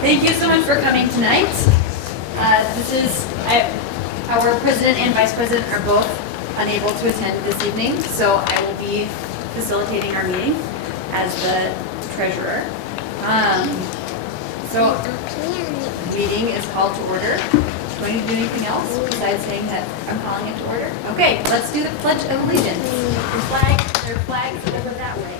Thank you so much for coming tonight. Our president and vice president are both unable to attend this evening, so I will be facilitating our meeting as the treasurer. So the meeting is called to order. Do I need to do anything else besides saying that I'm calling it to order? Okay, let's do the Pledge of Allegiance. There are flags over that way.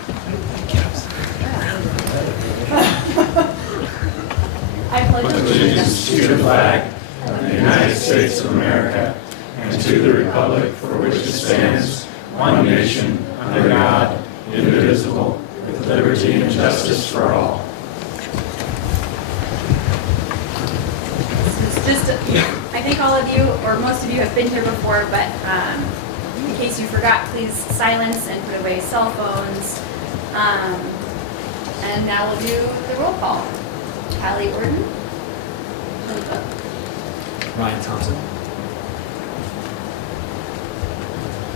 I pledge allegiance to the flag of the United States of America and to the republic for which it stands, one nation, under God, indivisible, with liberty and justice for all. I think all of you, or most of you, have been here before, but in case you forgot, please silence and put away cell phones. And now we'll do the roll call. Hallie Orton. Ryan Thompson.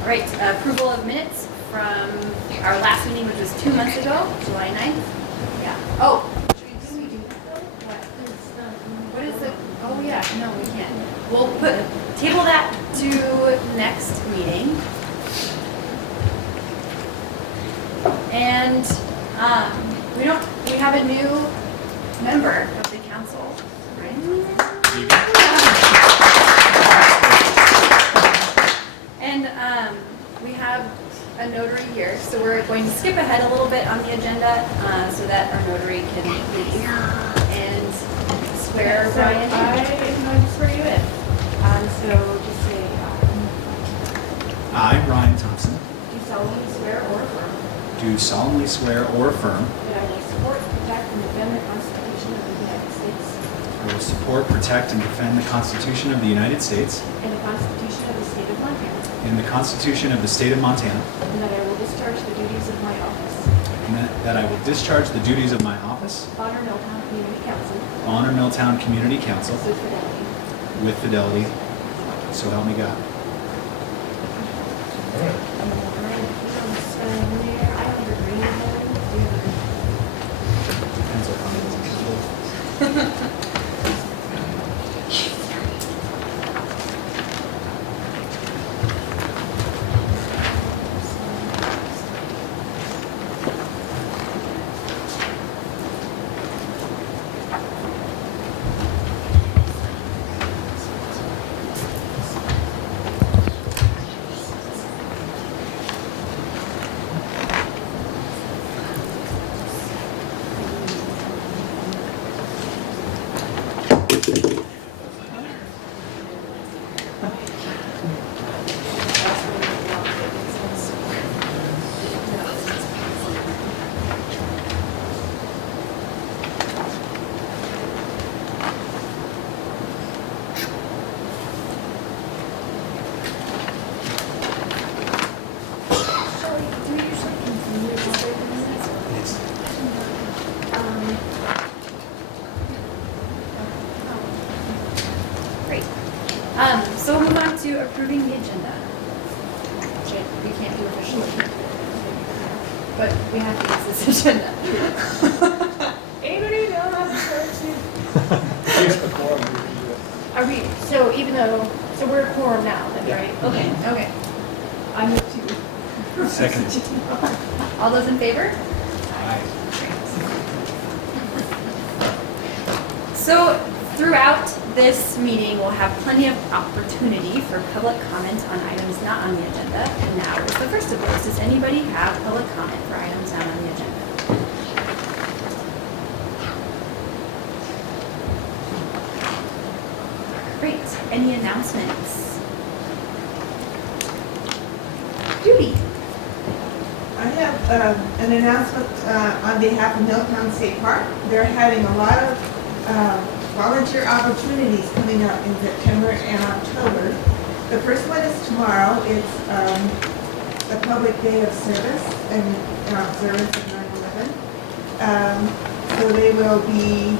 All right, approval of minutes from our last meeting, which was 2 months ago, July 9th. Yeah. Oh, should we do that though? What is it? Oh yeah, no, we can't. We'll table that to next meeting. And we have a new member of the council, right? And we have a notary here, so we're going to skip ahead a little bit on the agenda so that our notary can leave and swear Ryan. I swear you in. So just say, I, Ryan Thompson, do solemnly swear or affirm do solemnly swear or affirm that I will support, protect, and defend the Constitution of the United States I will support, protect, and defend the Constitution of the United States and the Constitution of the State of Montana, and the Constitution of the State of Montana, and that I will discharge the duties of my office. and that I will discharge the duties of my office, Honor Milltown Community Council Honor Milltown Community Council, with fidelity. with fidelity, so help me God. And Ryan, if you don't sign there, I don't have a green pen. Do you have a Pencil comments. Great. So we'll move on to approving the agenda, which we can't do officially, but we have to use this agenda. Anybody know how to start to? Are we, so even though, so we're a quorum now then, right? Okay. I move to. Second. All those in favor? Aye. So throughout this meeting, we'll have plenty of opportunity for public comment on items not on the agenda. And now is the first of those. Does anybody have public comment for items not on the agenda? Great. Any announcements? Judy. I have an announcement on behalf of Milltown State Park. They're having a lot of volunteer opportunities coming up in September and October. The first one is tomorrow. It's the public day of service and observance of 9/11. So they will be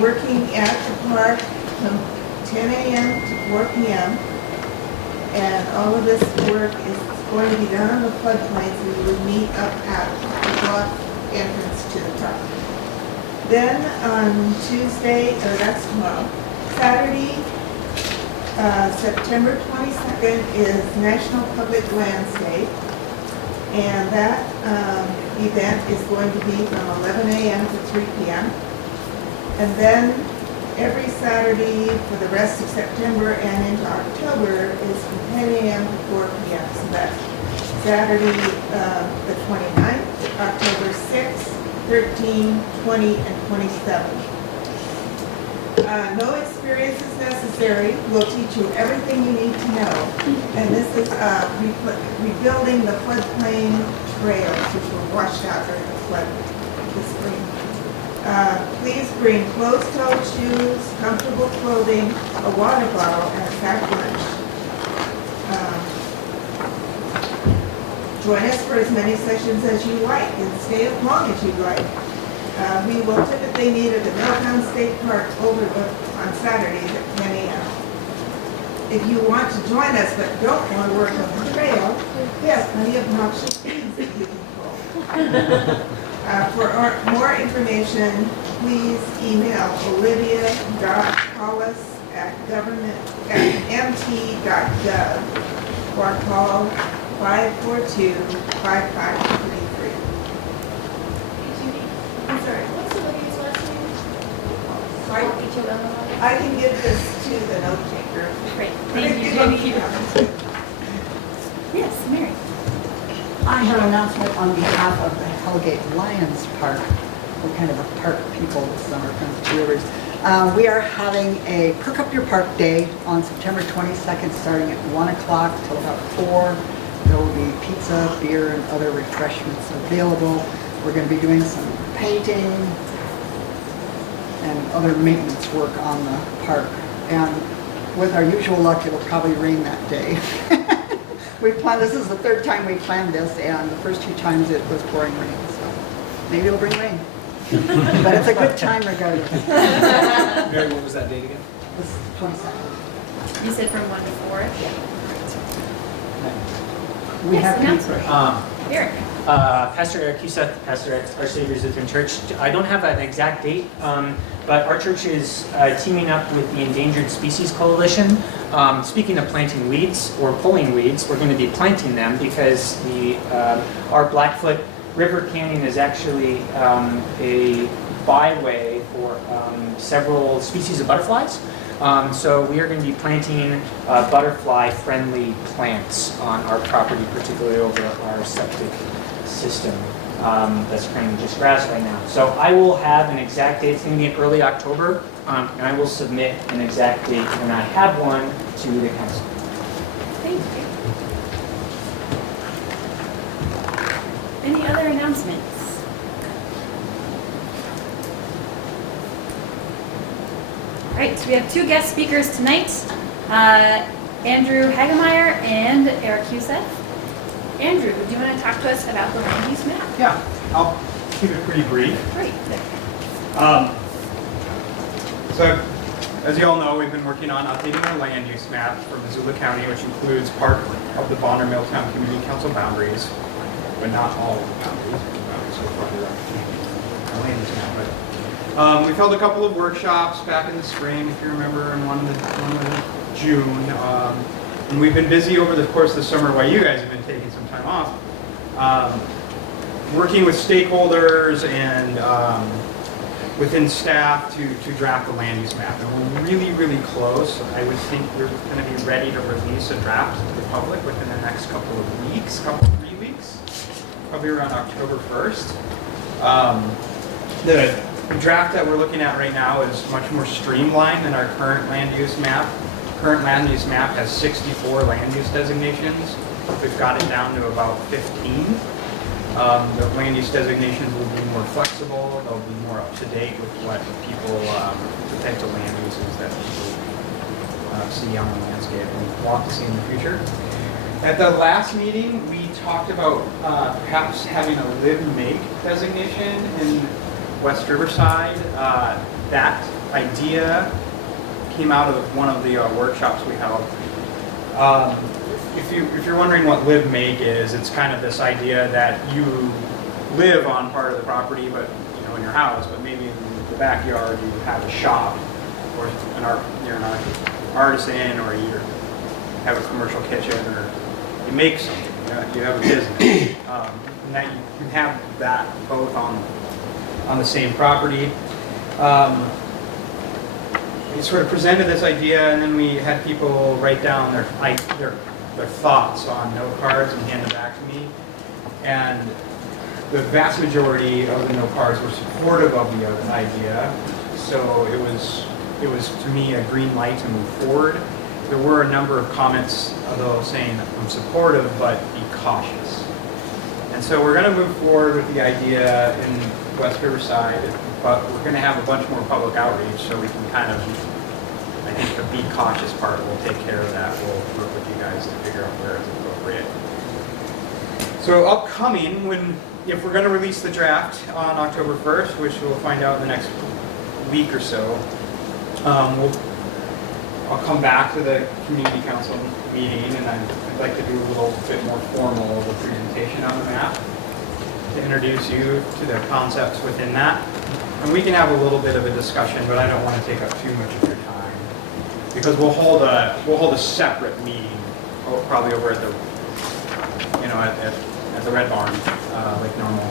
working at the park from 10 a.m. to 4 p.m. And all of this work is going to be done on the floodplain, so we would meet up at the block entrance to the park. Then on Tuesday, or that's tomorrow, Saturday, September 22nd is National Public Lands Day. And that event is going to be from 11 a.m. to 3 p.m. And then every Saturday for the rest of September and into October is from 10 a.m. to 4 p.m. So that's Saturday, the 29th, October 6th, 13, 20, and 27. No experience is necessary. We'll teach you everything you need to know. And this is rebuilding the floodplain trails, which were washed out during the flood this spring. Please bring closed-toed shoes, comfortable clothing, a water bottle, and a sack lunch. Join us for as many sessions as you like and stay as long as you'd like. We will typically meet at the Milltown State Park overlook on Saturdays at 10 a.m. If you want to join us but don't want to work on the trail, we have plenty of noxious weeds that you can pull. For more information, please email olivia.collis@mt.gov or call 542-5533. I'm sorry, what's Olivia's last name? Right. I can give this to the note taker. Great, thank you, Jamie. Yes, Mary. I have an announcement on behalf of the Hellgate Lions Park. We're kind of a park people this summer, kind of cheerleaders. We are having a Perk Up Your Park Day on September 22nd, starting at 1 o'clock till about 4. There will be pizza, beer, and other refreshments available. We're going to be doing some painting and other maintenance work on the park. And with our usual luck, it'll probably rain that day. This is the third time we planned this, and the first 2 times it was pouring rain, so maybe it'll bring rain. But it's a good time regardless. Mary, what was that date again? This is 22nd. You said from 1 to 4? We Yes, have announcement. pizza. Eric. Pastor Eric Sept, Pastor at Our Savior's Lutheran Church. I don't have an exact date, but our church is teaming up with the Endangered Species Coalition. Speaking of planting weeds or pulling weeds, we're going to be planting them because our Blackfoot River Canyon is actually a byway for several species of butterflies. So we are going to be planting butterfly-friendly plants on our property, particularly over our septic system that's kind of just grass right now. So I will have an exact date. It's going to be in early October, and I will submit an exact date when I have one to the council. Thank you. Any other announcements? All right, so we have 2 guest speakers tonight, Andrew Hagemeyer and Eric Youssef. Andrew, do you want to talk to us about the land use map? Yeah, I'll keep it pretty brief. Great. So, as you all know, we've been working on updating our land use map for Missoula County, which includes part of the Bonner-Milltown Community Council boundaries, but not all of the boundaries. So far, our land use map. But we've held a couple of workshops back in the spring, if you remember, and one in June. And we've been busy over the course of the summer while you guys have been taking some time off, working with stakeholders and within staff to draft the land use map. And we're really, really close. I would think we're going to be ready to release a draft to the public within the next couple of weeks, 3 weeks, probably around October 1st. The draft that we're looking at right now is much more streamlined than our current land use map. Current land use map has 64 land use designations. We've got it down to about 15. The land use designations will be more flexible. They'll be more up to date with what people, the types of land uses that people see on the landscape and want to see in the future. At the last meeting, we talked about perhaps having a live-make designation in West Riverside. That idea came out of one of the workshops we held. If you're wondering what live make is, it's kind of this idea that you live on part of the property, but in your house, but maybe the backyard, you have a shop, or you're an artisan, or you have a commercial kitchen, or you make something, you have a business. And that you can have that both on the same property. We sort of presented this idea, and then we had people write down their thoughts on note cards and hand them back to me. And the vast majority of the note cards were supportive of the idea. So it was to me a green light to move forward. There were a number of comments, though, saying I'm supportive, but be cautious. And so we're going to move forward with the idea in West Riverside, but we're going to have a bunch more public outreach, so we can kind of, I think the be cautious part will take care of that. We'll work with you guys to figure out where it's appropriate. So upcoming, if we're going to release the draft on October 1st, which we'll find out in the next week or so, I'll come back to the community council meeting, and I'd like to do a little bit more formal of a presentation on the map to introduce you to the concepts within that. And we can have a little bit of a discussion, but I don't want to take up too much of your time, because we'll hold a separate meeting, probably over at the at the Red Barn, like normal,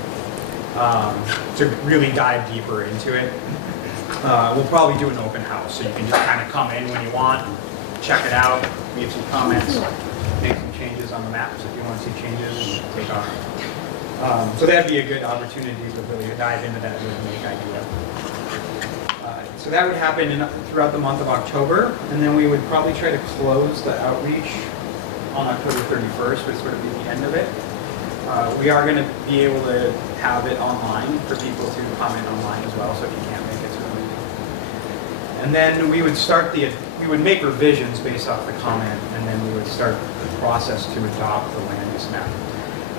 to really dive deeper into it. We'll probably do an open house, so you can just kind of come in when you want, check it out, leave some comments, make some changes on the maps if you want to see changes, and take off. So that'd be a good opportunity to really dive into that make idea. So that would happen throughout the month of October, and then we would probably try to close the outreach on October 31st, would sort of be the end of it. We are going to be able to have it online for people to comment online as well, so if you can't make it to the meeting. And then we would make revisions based off the comment, and then we would start the process to adopt the land use map.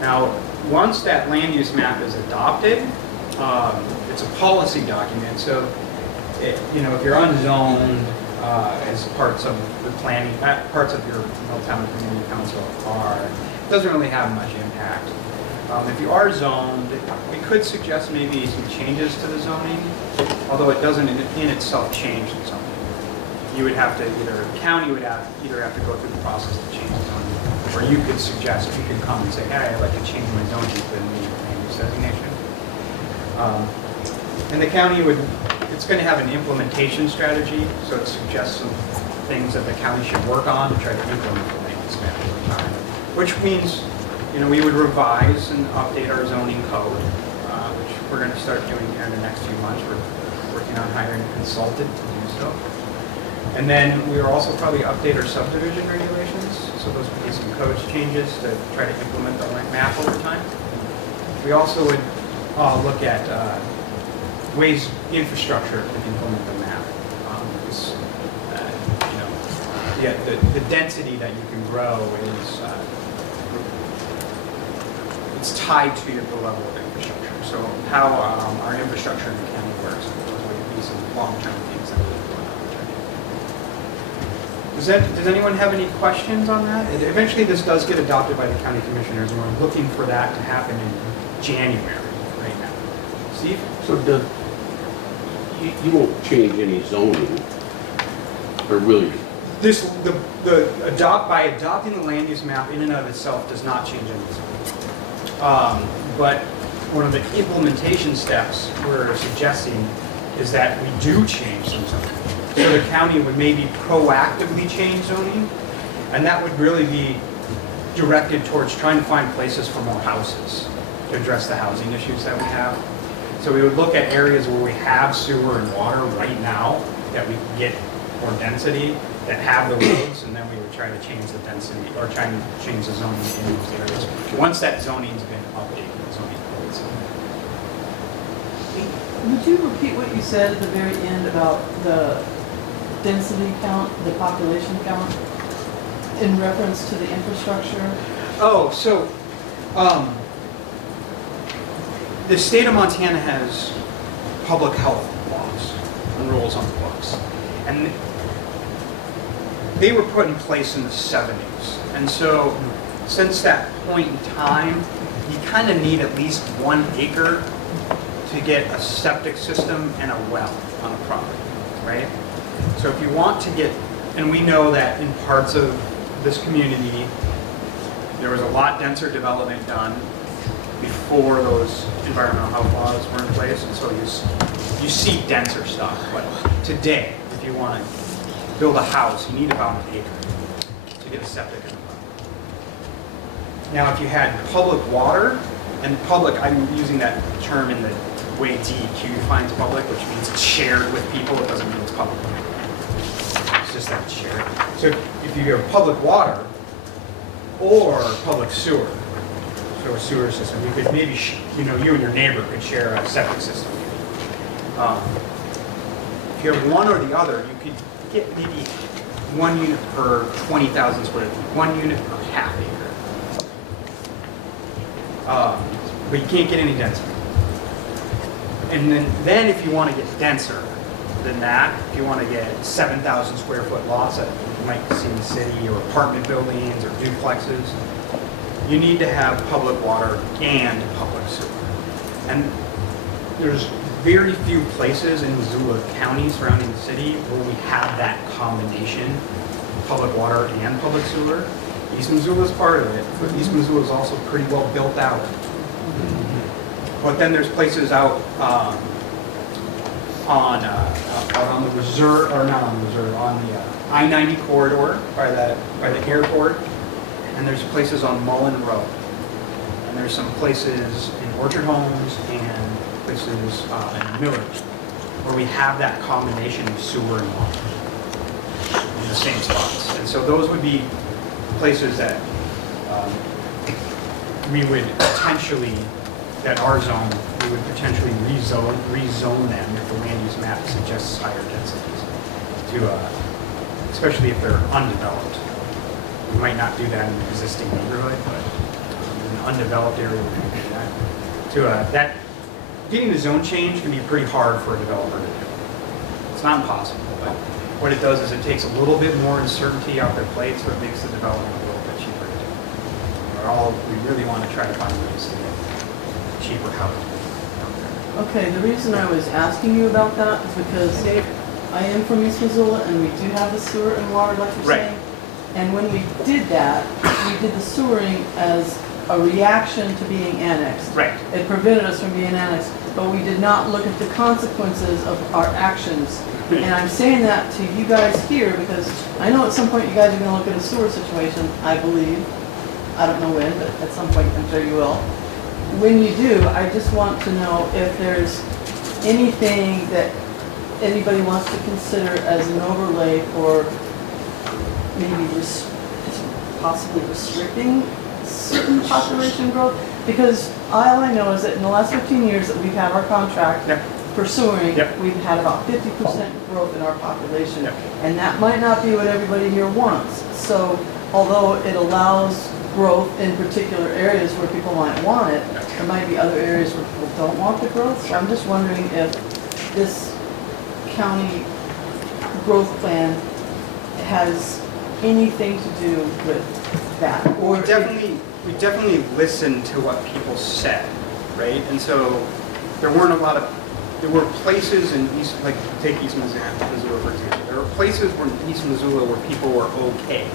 Now, once that land use map is adopted, it's a policy document, so if you're unzoned as parts of the planning, parts of your Milltown Community Council it doesn't really have much impact. If you are zoned, we could suggest maybe some changes to the zoning, although it doesn't in itself change the zoning. You would have to the county would either have to go through the process to change the zoning, or you could come and say, hey, I'd like to change my zoning to the new land use designation. And the county it's going to have an implementation strategy, so it suggests some things that the county should work on to try to implement the land use map over time. Which means, we would revise and update our zoning code, which we're going to start doing here in the next few months. We're working on hiring a consultant to do so. And then we will also probably update our subdivision regulations, so those would be some code changes to try to implement the map over time. We also would look at ways infrastructure to implement the map. The density that you can grow is it's tied to the level of infrastructure. So how our infrastructure in the county works, those would be some long-term things that we would want to. Does anyone have any questions on that? Eventually, this does get adopted by the county commissioners, and we're looking for that to happen in January right now. Steve? So you won't change any zoning, or will you? By adopting the land use map in and of itself does not change any zoning. But one of the implementation steps we're suggesting is that we do change some zoning. So the county would maybe proactively change zoning, and that would really be directed towards trying to find places for more houses to address the housing issues that we have. So we would look at areas where we have sewer and water right now that we can get more density, that have the roads, and then we would try to change the density or try to change the zoning in those areas. Once that zoning's been updated, the zoning codes. Would you repeat what you said at the very end about the density count, the population count, in reference to the infrastructure? Oh, so the state of Montana has public health laws and rules on the books. And they were put in place in the 70s. And so since that point in time, you kind of need at least 1 acre to get a septic system and a well on a property, right? So if you want to get, and we know that in parts of this community, there was a lot denser development done before those environmental health laws were in place, and so you see denser stuff. But today, if you want to build a house, you need about an acre to get a septic in the front. Now, if you had public water, and public, I'm using that term in the way DEQ defines public, which means it's shared with people. It doesn't mean it's public. It's just that it's shared. So if you have public water or public sewer, so a sewer system, you could maybe, you and your neighbor could share a septic system. If you have one or the other, you could get maybe 1 unit per 20,000 square feet, 1 unit per half acre. But you can't get any denser. And then if you want to get denser than that, if you want to get 7,000 square foot lots that you might see in the city, or apartment buildings or duplexes, you need to have public water and public sewer. And there's very few places in Missoula County surrounding the city where we have that combination, public water and public sewer. East Missoula is part of it, but East Missoula is also pretty well built out. But then there's places out on the reserve, or not on the reserve, on the I-90 corridor by the airport, and there's places on Mullen Road, and there's some places in Orchard Homes and places in Millers where we have that combination of sewer and water in the same spots. And so those would be places that we would potentially, that our zone, we would potentially rezone them if the land use map suggests higher densities, to, especially if they're undeveloped. We might not do that in the existing neighborhood, but in an undeveloped area, we can do that. That getting the zone change can be pretty hard for a developer to do. It's not impossible, but what it does is it takes a little bit more uncertainty off their plate, so it makes the development a little bit cheaper to do. We really want to try to find ways to get cheaper housing out there. Okay, the reason I was asking you about that is because I am from East Missoula and we do have the sewer and water, like you're Right. saying. And when we did that, we did the sewering as a reaction to being annexed. Right. It prevented us from being annexed, but we did not look at the consequences of our actions. And I'm saying that to you guys here because I know at some point you guys are gonna look at a sewer situation, I believe. I don't know when, but at some point I'm sure you will. When you do, I just want to know if there's anything that anybody wants to consider as an overlay for maybe possibly restricting certain population growth. Because all I know is that in the last 15 years that we've had our contract Yep. pursuing, Yep. we've had about 50% growth in our population. Yep. And that might not be what everybody here wants. So although it allows growth in particular areas where people might want it, there might be other areas where people don't want the growth. So I'm just wondering if this county growth plan has anything to do with that. Or We definitely listened to what people said, right? And so there were places in East, like take East Missoula for example. There were places in East Missoula where people were okay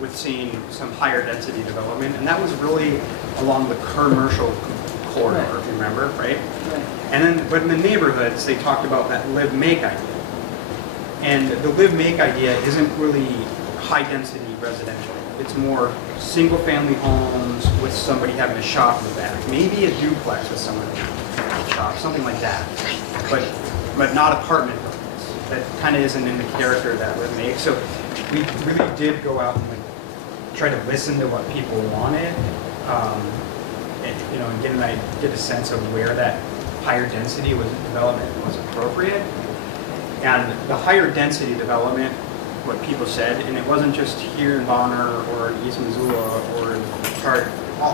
with seeing some higher density development, and that was really along the commercial corridor, Right. if you remember, right? Right. And then, but in the neighborhoods, they talked about that live-make idea. And the live-make idea isn't really high-density residential. It's more single-family homes with somebody having a shop in the back. Maybe a duplex with somebody having a shop, something like that. But not apartment buildings. That kind of isn't in the character that live-make. So we really did go out and try to listen to what people wanted, and get a sense of where that higher density development was appropriate. And the higher density development, what people said, and it wasn't just here in Bonner or in East Missoula or in Charlotte,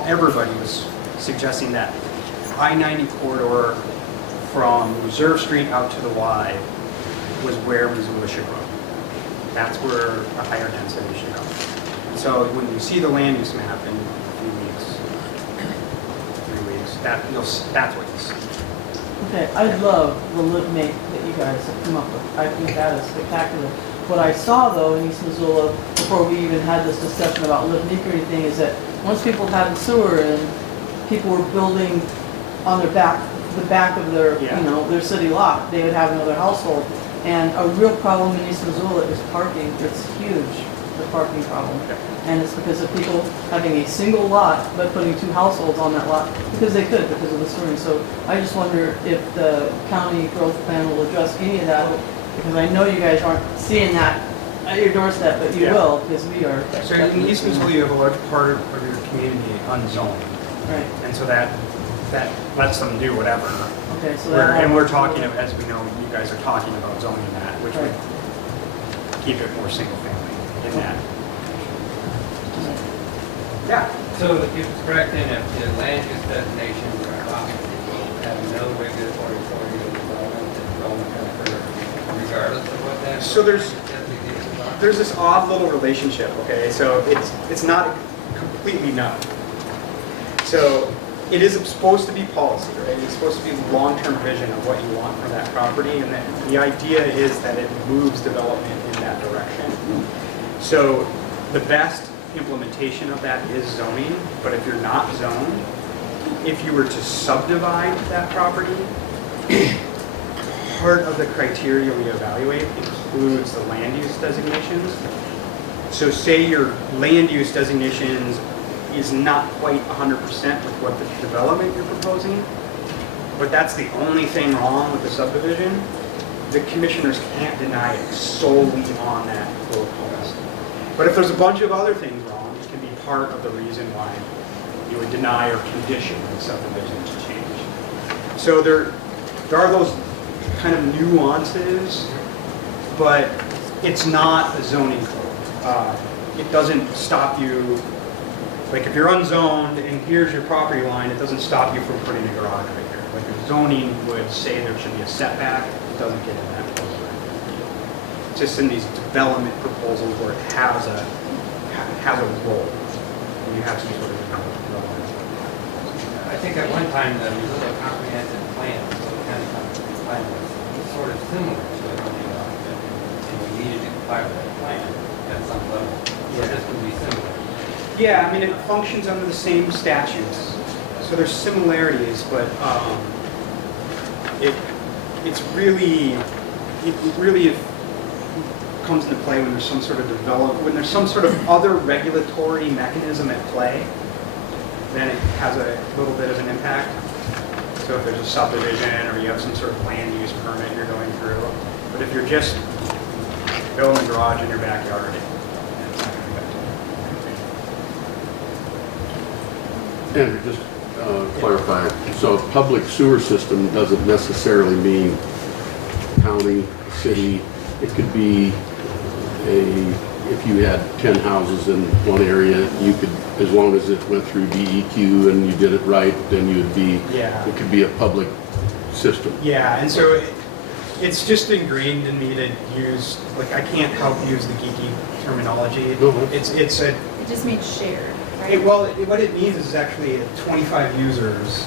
everybody was suggesting that I-90 corridor from Reserve Street out to the Y was where Missoula should go. That's where a higher density should go. So when you see the land use map in a few weeks, 3 weeks, that's what you see. Okay, I love the live mate that you guys have come up with. I think that is spectacular. What I saw though in East Missoula, before we even had this discussion about live meek or anything, is that once people had the sewer and people were building on their back, the back of their, Yeah. you know, their city lot, they would have another household. And a real problem in East Missoula is parking. It's huge, the parking problem. And it's because of people having a single lot, but putting two households on that lot, because they could, because of the sewering. So I just wonder if the county growth plan will address any of that, because I know you guys aren't seeing that at your doorstep, but you Yeah. will, because we are. So in East Missoula, you have a large part of your community unzoned, Right, and so that lets them do whatever. okay, so that. And we're talking, as we know, you guys are talking about zoning that, which would Right. keep it more single family in that. Yeah. So if it's correct, then if the land use designation will have no regulatory authority to development, the development can occur regardless of what that. So there's designations are? there's this odd little relationship, okay? So it's not completely no. So it is supposed to be policy, right? It's supposed to be long-term vision of what you want from that property, and then the idea is that it moves development in that direction. So the best implementation of that is zoning, but if you're not zoned, if you were to subdivide that property, part of the criteria we evaluate includes the land use designations. So say your land use designations is not quite 100% with what the development you're proposing, but that's the only thing wrong with the subdivision, the commissioners can't deny it solely on that proposed. But if there's a bunch of other things wrong, it can be part of the reason why you would deny or condition the subdivision to change. So there are those kind of nuances, but it's not a zoning code. It doesn't stop you, like if you're unzoned and here's your property line, it doesn't stop you from putting a garage right here. Like if zoning would say there should be a setback, it doesn't get in that program. It's just in these development proposals where it has a role. And you have some sort of development. I think at one time the Missoula Comprehensive Plan, so the county comprehensive plan was sort of similar to a zoning law, and we needed to comply with that plan at some level. So this would be similar. Yeah, I mean, it functions under the same statutes, so there's similarities, but it really comes into play when there's some sort of when there's some sort of other regulatory mechanism at play, then it has a little bit of an impact. So if there's a subdivision or you have some sort of land use permit you're going through, but if you're just building a garage in your backyard, it's not going to affect it. Andrew, just clarify, so public sewer system doesn't necessarily mean county, city. It could be if you had 10 houses in one area, you could, as long as it went through DEQ and you did it right, then you'd be, Yeah. it could be a public system. Yeah, and so it's just ingrained in me to use, like, I can't help use the geeky terminology. No. It's It just means shared, right? what it means is actually 25 users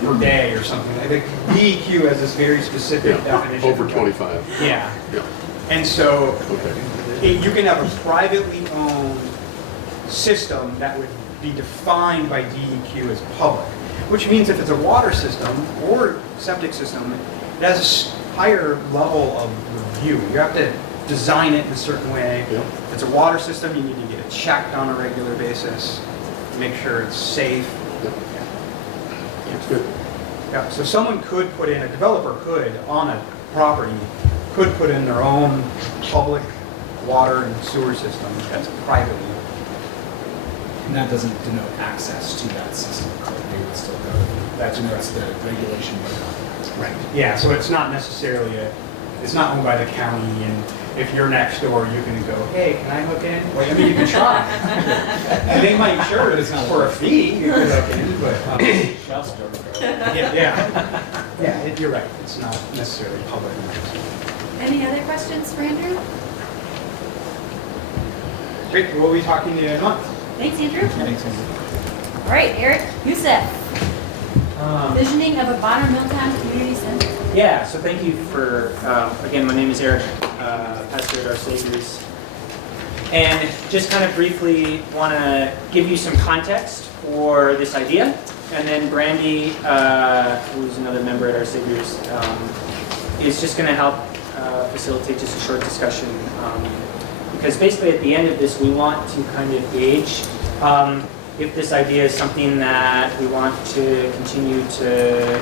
per day or something. Like DEQ has this very specific Yeah, definition. over 25. Yeah, Yeah, and so okay. you can have a privately owned system that would be defined by DEQ as public, which means if it's a water system or septic system, it has a higher level of review. You have to design it in a certain way. Yeah. If it's a water system, you need to get it checked on a regular basis, make sure it's safe. That's good. Yeah, so someone could put in, a developer could, on a property, could put in their own public water and sewer system that's privately owned. And that doesn't denote access to that system, correct? They would still go. That denotes the regulation. Right. Yeah, so it's not necessarily it's not owned by the county, and if you're next door, you can go, hey, can I hook in? Like, I mean, you can try. And they might, sure, it's not for a fee, you can hook in, but. Yeah, you're right, it's not necessarily public. Any other questions for Andrew? Great, we'll be talking to you in a month. Thanks, Andrew. Thanks, Andrew. All right, Eric, Youssef. Visioning of a Bonner Milltown Community Center. Yeah, so thank you for, again, my name is Eric, pastor at Our Saviors. And just kind of briefly want to give you some context for this idea. And then Brandy, who's another member at Our Saviors, is just going to help facilitate just a short discussion. Because basically at the end of this, we want to kind of gauge if this idea is something that we want to continue to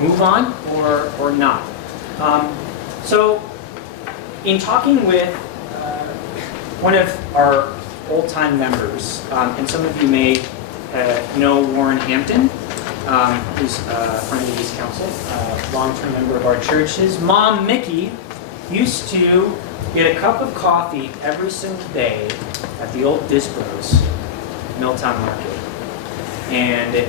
move on or not. So in talking with one of our old-time members, and some of you may know Warren Hampton, who's a friend of this council, long-term member of our church. His mom, Mickey, used to get a cup of coffee every single day at the old Disbros, Milltown Market, and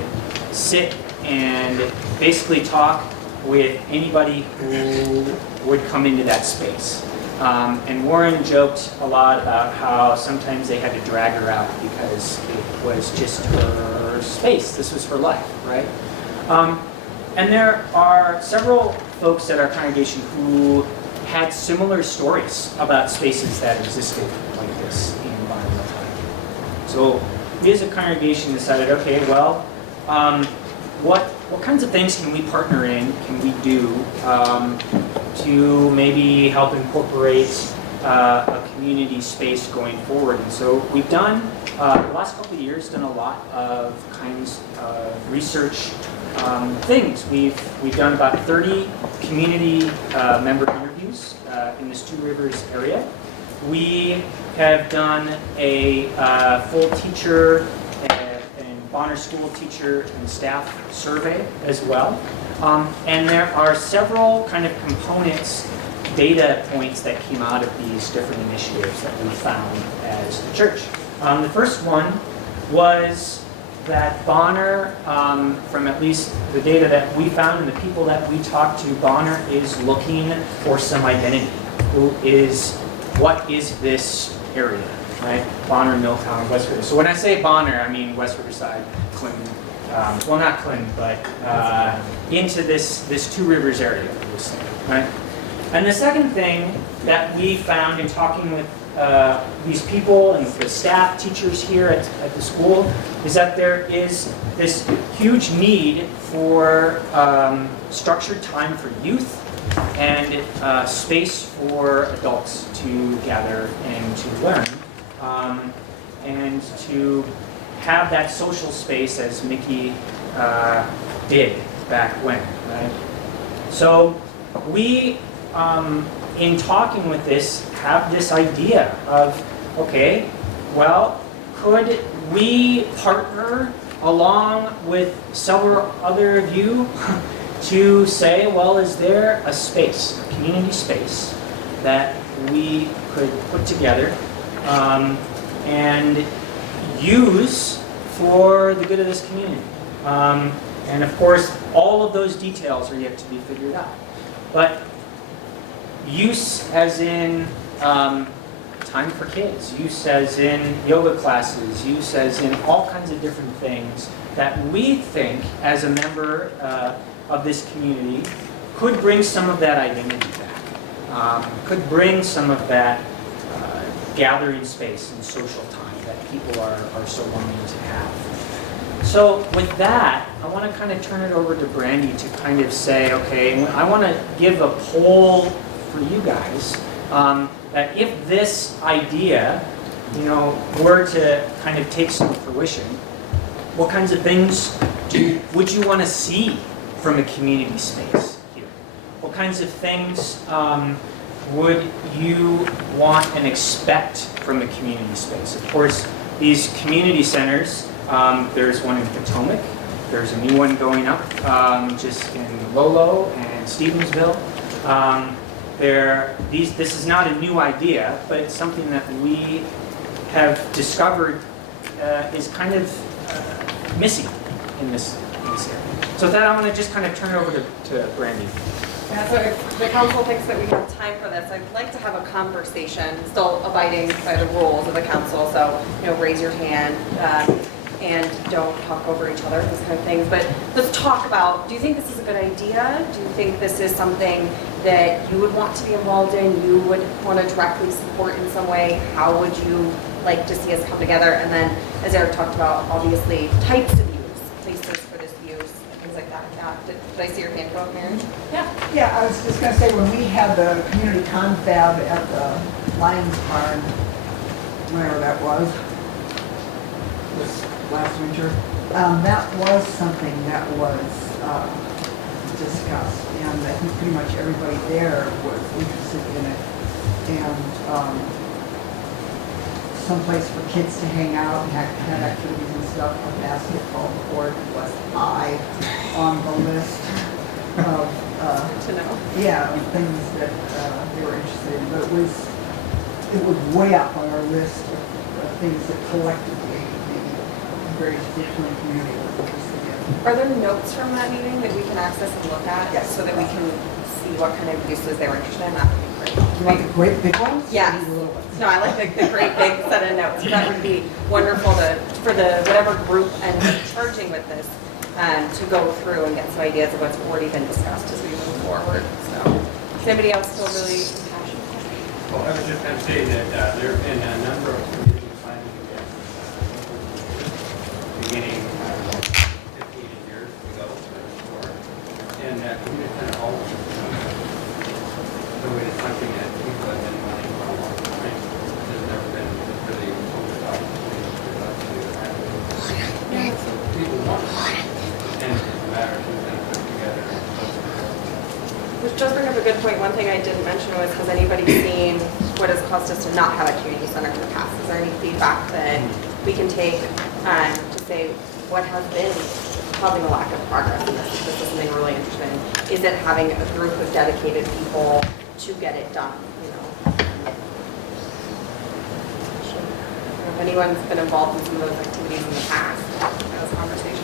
sit and basically talk with anybody who would come into that space. And Warren joked a lot about how sometimes they had to drag her out because it was just her space. This was her life, right? And there are several folks at our congregation who had similar stories about spaces that existed like this in Bonner Milltown. So we as a congregation decided, okay, well, what kinds of things can we partner in, can we do to maybe help incorporate a community space going forward? And so we've done, the last couple of years, done a lot of kinds of research things. We've done about 30 community member interviews in this Two Rivers area. We have done a full teacher and Bonner School teacher and staff survey as well. And there are several kind of components, data points that came out of these different initiatives that we found as a church. The first one was that Bonner, from at least the data that we found and the people that we talked to, Bonner is looking for some identity. What is this area, right? Bonner, Milltown, West Riverside. So when I say Bonner, I mean West Riverside, Clinton, well not Clinton, but into this Two Rivers area, right? And the second thing that we found in talking with these people and the staff, teachers here at the school, is that there is this huge need for structured time for youth and space for adults to gather and to learn, and to have that social space as Mickey did back when, right? So we, in talking with this, have this idea of, okay, well, could we partner along with several other of you to say, well, is there a space, a community space, that we could put together and use for the good of this community? And of course, all of those details are yet to be figured out. But use as in time for kids, use as in yoga classes, use as in all kinds of different things that we think as a member of this community could bring some of that identity back, could bring some of that gathering space and social time that people are so longing to have. So with that, I want to kind of turn it over to Brandy to kind of say, okay, I want to give a poll for you guys, that if this idea, were to kind of take some fruition, what kinds of things would you want to see from a community space here? What kinds of things would you want and expect from a community space? Of course, these community centers, there's one in Potomac, there's a new one going up just in Lolo and Stevensville. This is not a new idea, but it's something that we have discovered is kind of missing in this area. So with that, I want to just kind of turn it over to Brandy. Yeah, so if the council thinks that we have time for this, I'd like to have a conversation, still abiding by the rules of the council, so, raise your hand. and don't talk over each other, those kind of things. But let's talk about, do you think this is a good idea? Do you think this is something that you would want to be involved in, you would want to directly support in some way? How would you like to see us come together? And then, as Eric talked about, obviously, types of use, places for this use, things like that. Did I see your hand go up, Mary? Yeah, I was just gonna say, when we had the community confab at the Lions Barn, whenever that was last winter, that was something that was discussed, and I think pretty much everybody there was interested in it. And someplace for kids to hang out and have activities and stuff. A basketball court was high on the list of To know. yeah, of things that they were interested in. But it was way up on our list of things that collectively the various people in the community were interested in. Are there notes from that meeting that we can access and look at? Yes. So that we can see what kind of uses they were interested in? That would be great. You want the great big ones? Yes. Or the little ones? No, I like the great big set of notes. That would be wonderful for the whatever group and charging with this to go through and get some ideas of what's already been discussed as we move forward. So, does anybody else feel really passionate? Well, I was just going to say that there have been a number of community planning events beginning 15 years ago or more, and we just kind of always so it is something that people have been wanting for a long time. There's never been really focused opportunities for us to do that. So people want it, and it's a matter of who's going to put together and post it. Which does bring up a good point. One thing I didn't mention was, has anybody seen what has caused us to not have a community center in the past? Is there any feedback that we can take to say what has been causing a lack of progress in this? This is something we're really interested in. Is it having a group of dedicated people to get it done? You know, if anyone's been involved in some of those activities in the past, those conversations.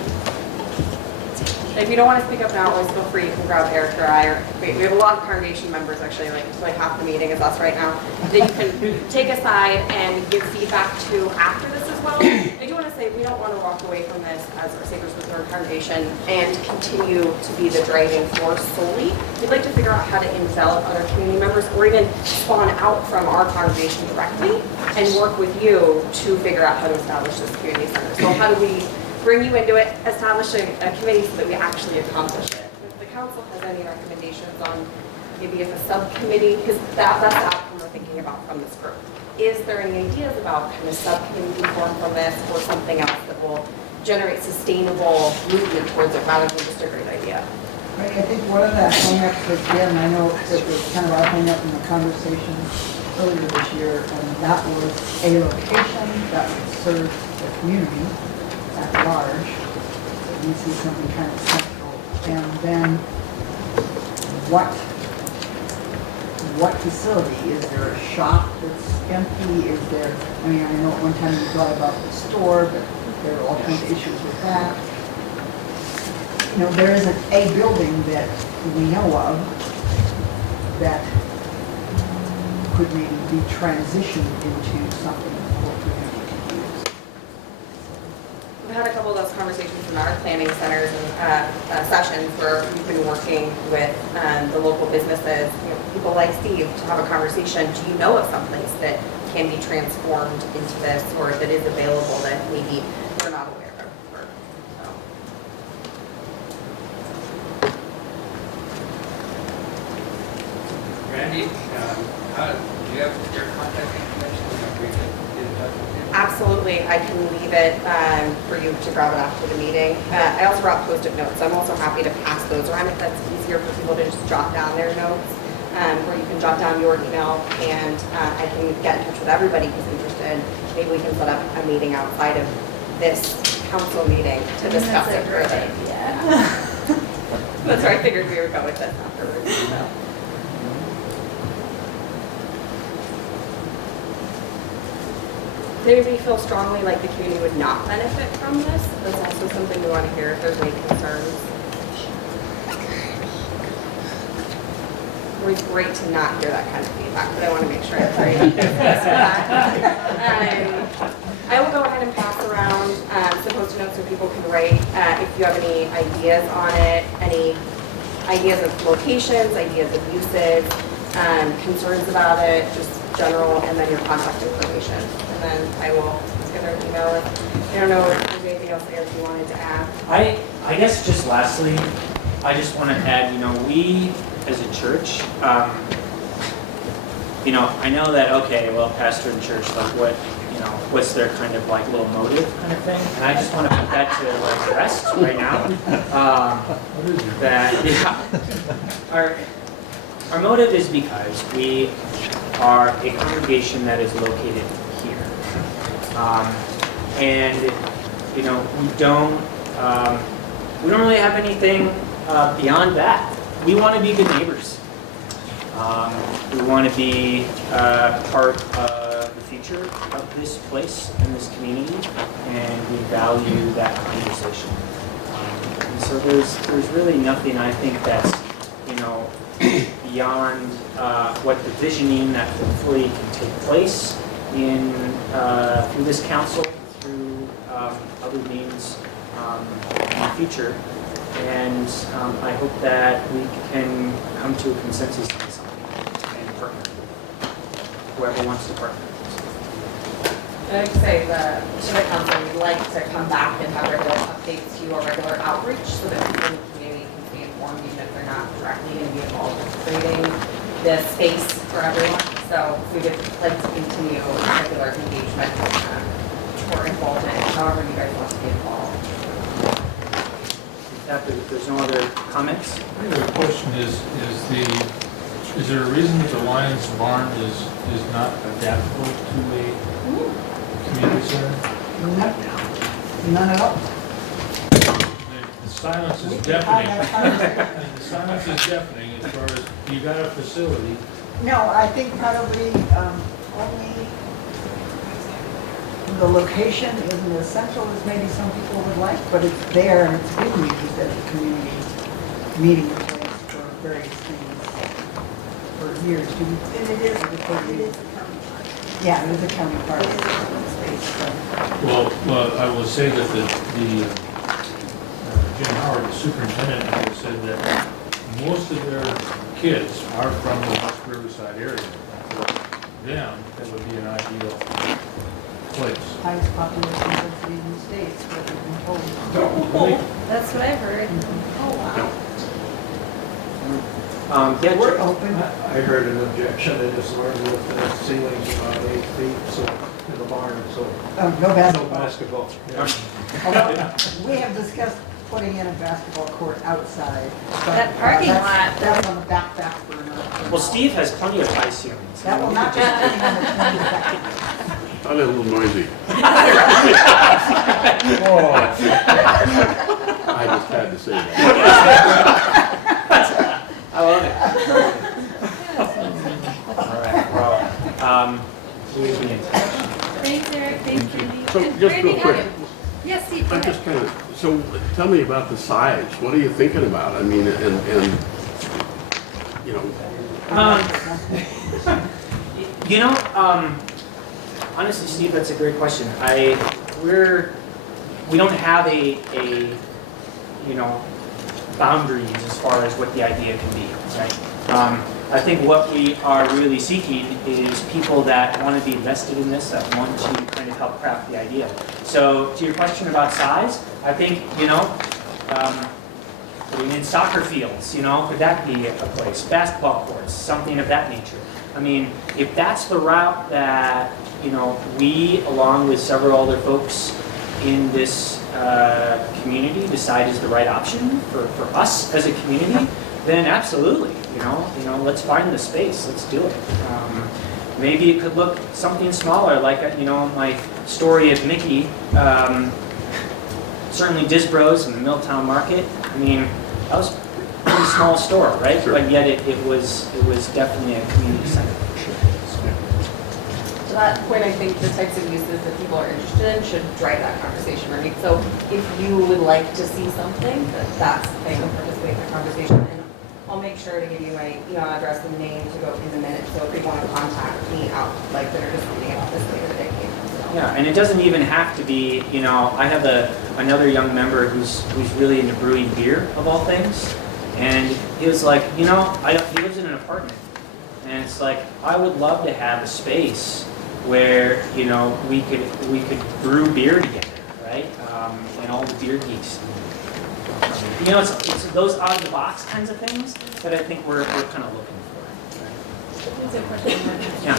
If you don't want to speak up now, always feel free. You can grab Eric or I. Or we have a lot of congregation members, actually, like half the meeting is us right now, that you can take aside and give feedback to after this as well. I do want to say we don't want to walk away from this as our Savior's Lutheran congregation and continue to be the driving force solely. We'd like to figure out how to envelop other community members or even spawn out from our congregation directly and work with you to figure out how to establish this community center. So how do we bring you into it, establishing a committee so that we actually accomplish it? If the council has any recommendations on maybe if a subcommittee, because that's the outcome we're thinking about from this group. Is there any ideas about kind of subcommittee form from this or something else that will generate sustainable movement towards it rather than just a great idea? Right, I think one of the hang-ups has been, I know it was kind of our hang-up in the conversation earlier this year, and that was a location that would serve the community at large. We see something kind of central. And then what facility? Is there a shop that's empty? Is there, I mean, I know at one time you thought about the store, but there are all kinds of issues with that. You know, there isn't a building that we know of that could maybe be transitioned into something for community to use. We've had a couple of those conversations in our planning centers and sessions where we've been working with the local businesses, you know, people like Steve, to have a conversation. Do you know of some place that can be transformed into this or that is available that maybe we're not aware of? Randy, do you have your contact information? We can get in touch with you. Absolutely, I can leave it for you to grab it after the meeting. I also brought Post-it notes. I'm also happy to pass those around if that's easier for people to just jot down their notes, or you can jot down your email, and I can get in touch with everybody who's interested. Maybe we can set up a meeting outside of this council meeting to discuss it further. Yeah. That's where I figured we would go with this afterwards. So. Does anybody feel strongly like the community would not benefit from this? That's also something we want to hear if there's any concerns. It was great to not hear that kind of feedback, but I want to make sure I agree with this. I will go ahead and pass around some Post-it people can write if you have any ideas on it, any ideas of locations, ideas of uses, concerns about it, just general, and then your contact information. And then I will get our email. I don't know if there's anything else, Eric, you wanted to add. I guess just lastly, I just want to add, we as a church, I know that, okay, well, pastor in church, like what's their kind of like little motive kind of thing? And I just want to put that to like rest right now. Our motive is because we are a congregation that is located here. And we don't really have anything beyond that. We want to be good neighbors. We want to be part of the future of this place and this community, and we value that conversation. And so there's really nothing I think that's beyond what the visioning that hopefully can take place in through this council, through other means in the future. And I hope that we can come to a consensus on something and partner. Whoever wants to partner. And I'd say to the council, we'd like to come back and have regular updates to you or regular outreach so that people in the community can stay informed even if they're not directly going to be involved in creating this space for everyone. So we would like to continue regular engagement or involvement, however you guys want to be involved. If there's no other comments? I have a question, is there a reason that the Lions Barn is not adaptable to a community center? None at all. The silence is deafening. The silence is deafening as far as, you got a facility. No, I think probably only the location isn't as central as maybe some people would like, but it's there and it's been used as a community meeting place for various things for years. And it is a county park. Yeah, it is a county park space. So. Well, I will say that Jim Howard, the superintendent, has said that most of their kids are from the West Riverside area. For them, that would be an ideal place. Highest population density in the states, what we've been told. That's what I've heard. Oh, wow. Yeah, We're open. I heard an objection, they just learned with the ceilings about 8 feet, so, in the barn, so. Oh, no No basketball. basketball. Yeah. Although, we have discussed putting in a basketball court outside. but, That parking that's- lot. That's on the back burner. Well, Steve has plenty of high ceilings. That will not be sitting on the 22nd. I got a little noisy. I just had to say that. I love it. All right, well, we'll be in touch. Thanks, Eric. Thanks, Cindy. So And just Brandy real quick, had- Yes, Steve, go I'm ahead. just kind of, so tell me about the size. What are you thinking about? I mean, and Honestly, Steve, that's a great question. We don't have a boundaries as far as what the idea can be, right? I think what we are really seeking is people that want to be invested in this, that want to kind of help craft the idea. So to your question about size, I think, putting in soccer fields, could that be a place? Basketball courts, something of that nature. I mean, if that's the route that, we, along with several other folks in this community, decide is the right option for us as a community, then absolutely, let's find the space, let's do it. Maybe it could look something smaller, like, my story of Mickey, certainly Disbro's in the Milltown Market. I mean, that was a pretty small store, right? Sure. But yet it was definitely a community center for sure. To that point, I think the types of uses that people are interested in should drive that conversation, right? So if you would like to see something, that's the thing, participate in the conversation. And I'll make sure to give you my email address and name to go in the minute. So if you want to contact me out, like that are just reading about this later today, so Yeah, and it doesn't even have to be, you know, I have another young member who's really into brewing beer, of all things. And he was like, you know, he lives in an apartment. And it's like, I would love to have a space where, you know, we could brew beer together, right? And all the beer geeks. You know, it's those out of the box kinds of things that I think we're kind of looking for. Who's a question? Yeah,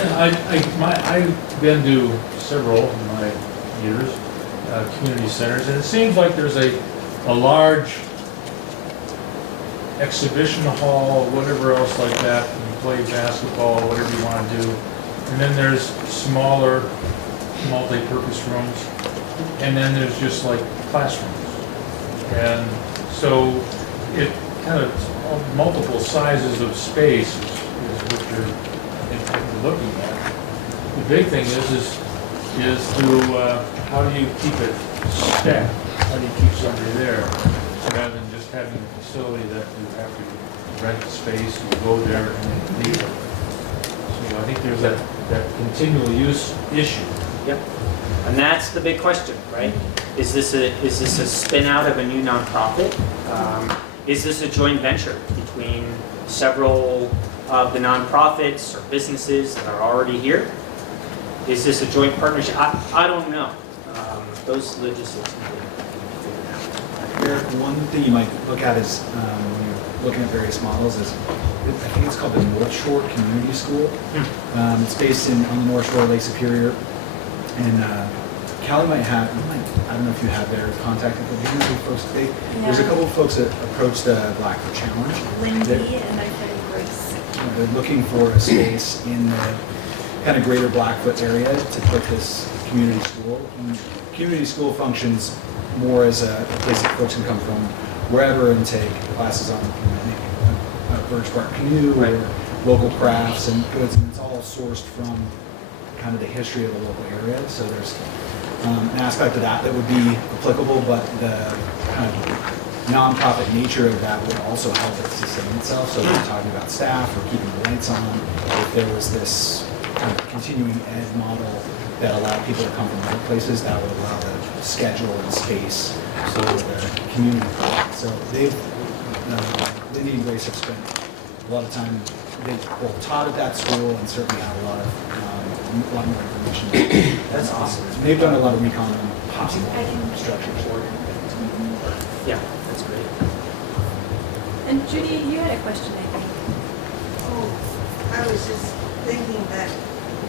I've been to several in my years, community centers, and it seems like there's a large exhibition hall, whatever else like that, you play basketball, whatever you want to do. And then there's smaller multi-purpose rooms, and then there's just like classrooms. And so it kind of multiple sizes of space is what you're looking at. The big thing is to how do you keep it staffed? How do you keep somebody there rather than just having a facility that you have to rent the space, you go there and then leave it. So I think there's that continual use issue. Yep. And that's the big question, right? Is this a spin out of a new nonprofit? Is this a joint venture between several of the nonprofits or businesses that are already here? Is this a joint partnership? I don't know. Those logistics can be figured out. Eric, one thing you might look at is when you're looking at various models is, I think it's called the North Shore Community School. It's based on the North Shore, Lake Superior. And Callie might have, I don't know if you have their contact information with folks today. There's a couple of folks that approached the Blackfoot Challenge. Lindy and my friend Grace. They're looking for a space in the kind of greater Blackfoot area to put this community school. And community school functions more as a place that folks can come from wherever and take classes on a birch bark canoe or local crafts and goods, and it's all sourced from kind of the history of the local area. So there's an aspect of that would be applicable, but the kind of nonprofit nature of that would also help it sustain itself. So if we're talking about staff or keeping the lights on, if there was this kind of continuing ed model that allowed people to come from other places, that would allow the schedule and space for the community. So they've, Lindy and Grace have spent a lot of time, they both taught at that school and certainly have a lot more information. That's awesome. They've done a lot of recon on possible structures. Yeah, that's great. And Judy, you had a question, I think. Oh, I was just thinking that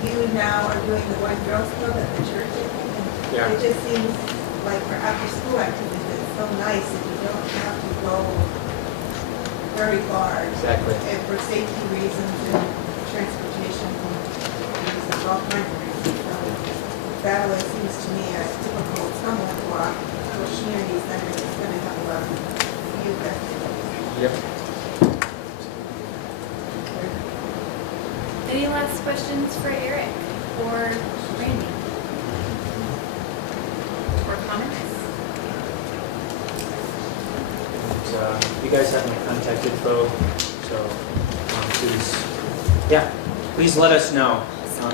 you now are doing the Boys and Girls Club at the church, I think, and Yeah. it just seems like for after-school activities, it's so nice that you don't have to go very far. Exactly. And for safety reasons and transportation reasons, all kinds of reasons. So that always seems to me a typical stumbling block for community centers that's going to have a lot of youth activities. Yep. Any last questions for Eric or Randy? Or comments? And, you guys have my contact info, so please let us know,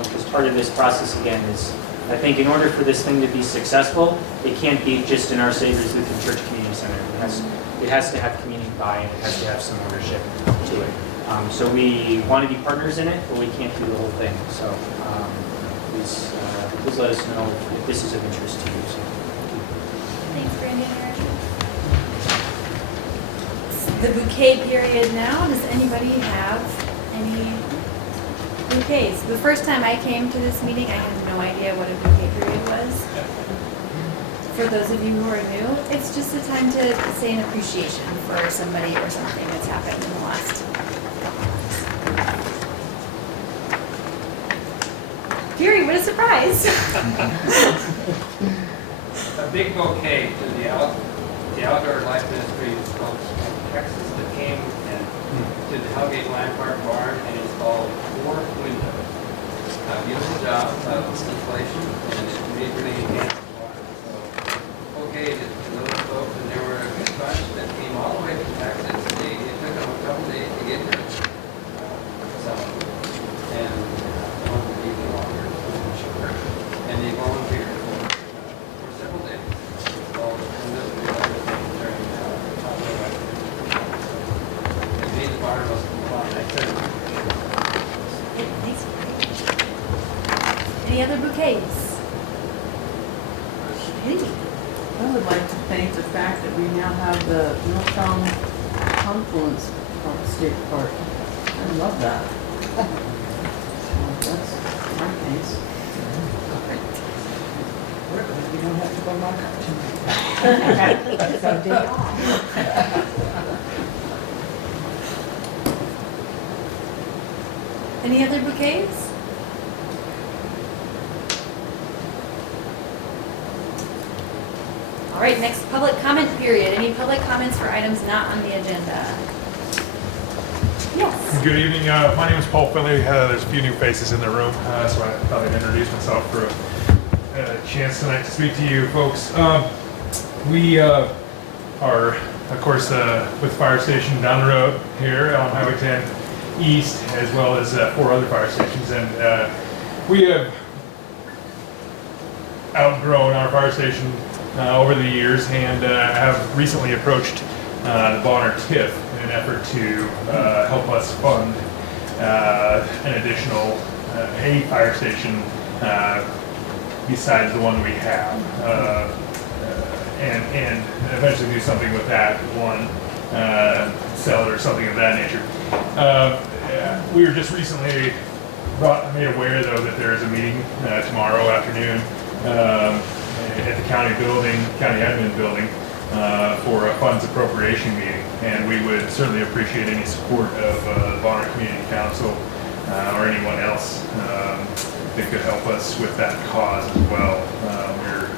because part of this process again is, I think in order for this thing to be successful, it can't be just in our Savior's Lutheran Church Community Center. It has to have community buy-in, it has to have some ownership to it. So we want to be partners in it, but we can't do the whole thing. So please let us know if this is of interest to you. So. Thanks, Randy and Eric. It's the bouquet period now. Does anybody have any bouquets? The first time I came to this meeting, I had no idea what a bouquet period was. For those of you who are new, it's just a time to say an appreciation for somebody or something that's happened in the last couple months. Fury, what a surprise! A big bouquet to the Outdoor Life Ministry folks from Texas that came and to the Hellgate Lion Park Barn and installed 4 windows. Beautiful job of installation, and it made really enhanced water. So, okay, to those folks, and there were a good bunch that came all the way from Texas. It took them a couple days to get here. Some of them. And one would be longer, and they volunteered. Any other bouquets? Okay. I would like to thank the fact that we now have the Milltown Confluence State Park. I love that. So that's my case. We don't have to go lock up tonight. That's our day off. Any other bouquets? All right, next public comment period. Any public comments for items not on the agenda? Yes. Good evening. My name is Paul Finley. There's a few new faces in the room, so I thought I'd introduce myself for a chance tonight to speak to you folks. We are, of course, with the fire station down the road here on Highway 10 East, as well as 4 other fire stations, and we have outgrown our fire station over the years, and have recently approached the Bonner TIF in an effort to help us fund an additional a fire station besides the one we have, and eventually do something with that one, sell it or something of that nature. We were just recently made aware, though, that there is a meeting tomorrow afternoon at the county admin building, for a funds appropriation meeting, and we would certainly appreciate any support of the Bonner Community Council or anyone else that could help us with that cause as well. We're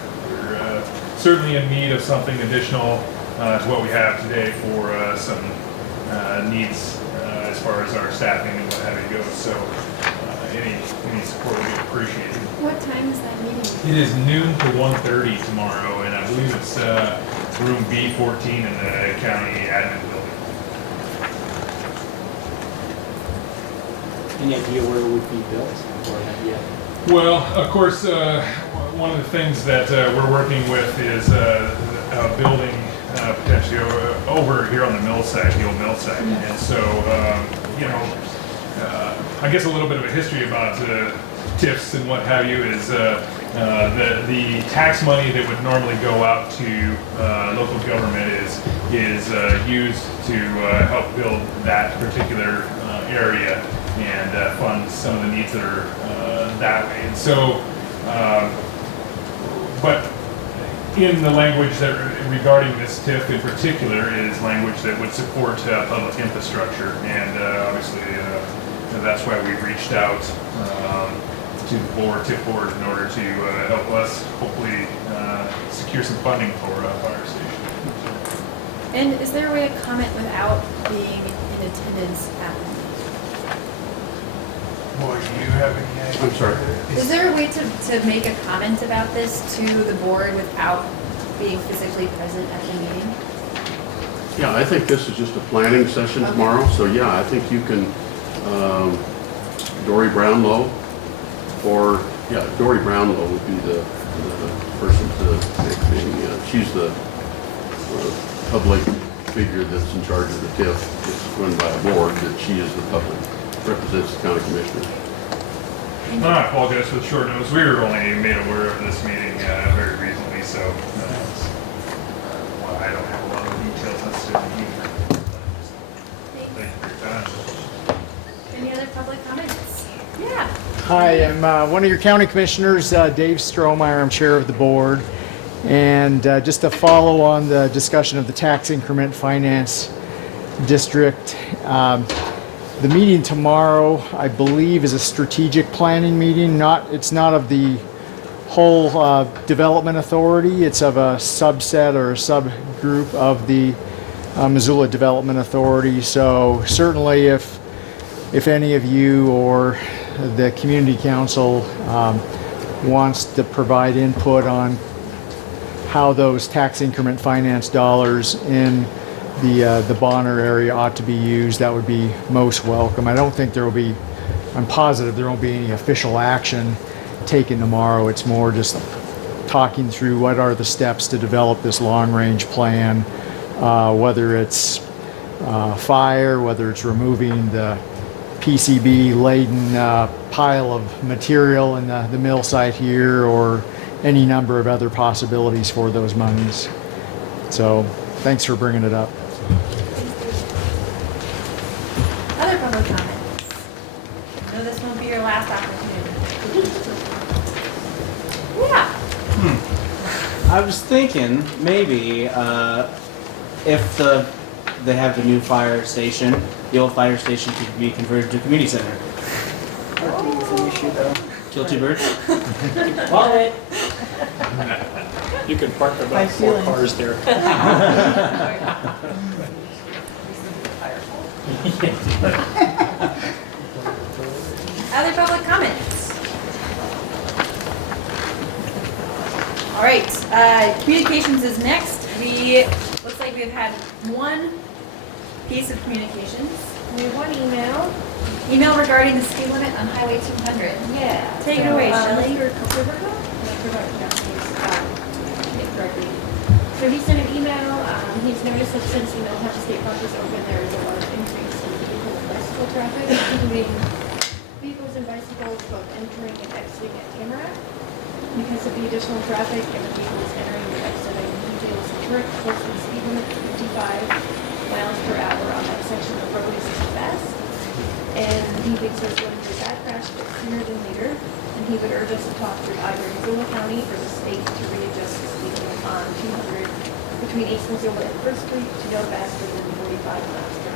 certainly in need of something additional to what we have today for some needs as far as our staffing and what have you goes. So any support would be appreciated. What time is that meeting? It is noon to 1:30 tomorrow, and I believe it's room B14 in the county admin building. Any idea where it would be built or not yet? Well, of course, one of the things that we're working with is a building potentially over here on the mill site, the old mill site. And so, I guess a little bit of a history about TIFs and what have you is the tax money that would normally go out to local government is used to help build that particular area and fund some of the needs that are that way. And so, but in the language that regarding this TIF in particular is language that would support public infrastructure, and obviously that's why we reached out to the board, TIF board, in order to help us hopefully secure some funding for a fire station. And is there a way to comment without being in attendance at the meeting? Boy, do you have any idea? I'm sorry. Is there a way to make a comment about this to the board without being physically present at the meeting? Yeah, I think this is just a planning session tomorrow, so yeah, I think you can, Dory Brownlow, or, yeah, Dory Brownlow would be the person to make the, she's the public figure that's in charge of the TIF. It's run by a board, that she is the public, represents the county commissioners. I apologize for the short notice. We were only made aware of this meeting very recently, so well, I don't have a lot of details necessarily either. Thank you for your time. Any other public comments? Yeah. Hi, I'm one of your county commissioners, Dave Strohmeyer. I'm chair of the board. And just to follow on the discussion of the tax increment finance district, the meeting tomorrow, I believe, is a strategic planning meeting. It's not of the whole development authority. It's of a subset or a subgroup of the Missoula Development Authority. So certainly if any of you or the community council wants to provide input on how those tax increment finance dollars in the Bonner area ought to be used, that would be most welcome. I'm positive there won't be any official action taken tomorrow. It's more just talking through what are the steps to develop this long-range plan, whether it's fire, whether it's removing the PCB laden pile of material in the mill site here, or any number of other possibilities for those monies. So thanks for bringing it up. Other public comments? No, this won't be your last opportunity. Yeah. I was thinking maybe if they have the new fire station, the old fire station could be converted to a community center. Parking's an issue though. Kill two birds. Wallet. You can park High about 4 ceilings. cars there. Other public comments? All right, communications is next. Looks like we've had one piece of communications. We have one email. Email regarding the speed limit on Highway 200. Yeah. Take it away, Shelley. Mr. Riverco? Correctly. So he sent an email, he's noticed that since the Milltown State Park is open, there is a large increase in vehicle and bicycle traffic, including vehicles and bicycles both entering and exiting at Tamarack. Because of the additional traffic and the vehicles entering and exiting, he feels the current posted speed limit of 55 miles per hour on that section of road is too fast. And he thinks there's going to be a bad crash, but sooner than later. And he would urge us to talk to either Missoula County or the state to readjust the speed limit on 200 between East Missoula and First Street to no faster than 45 miles per hour.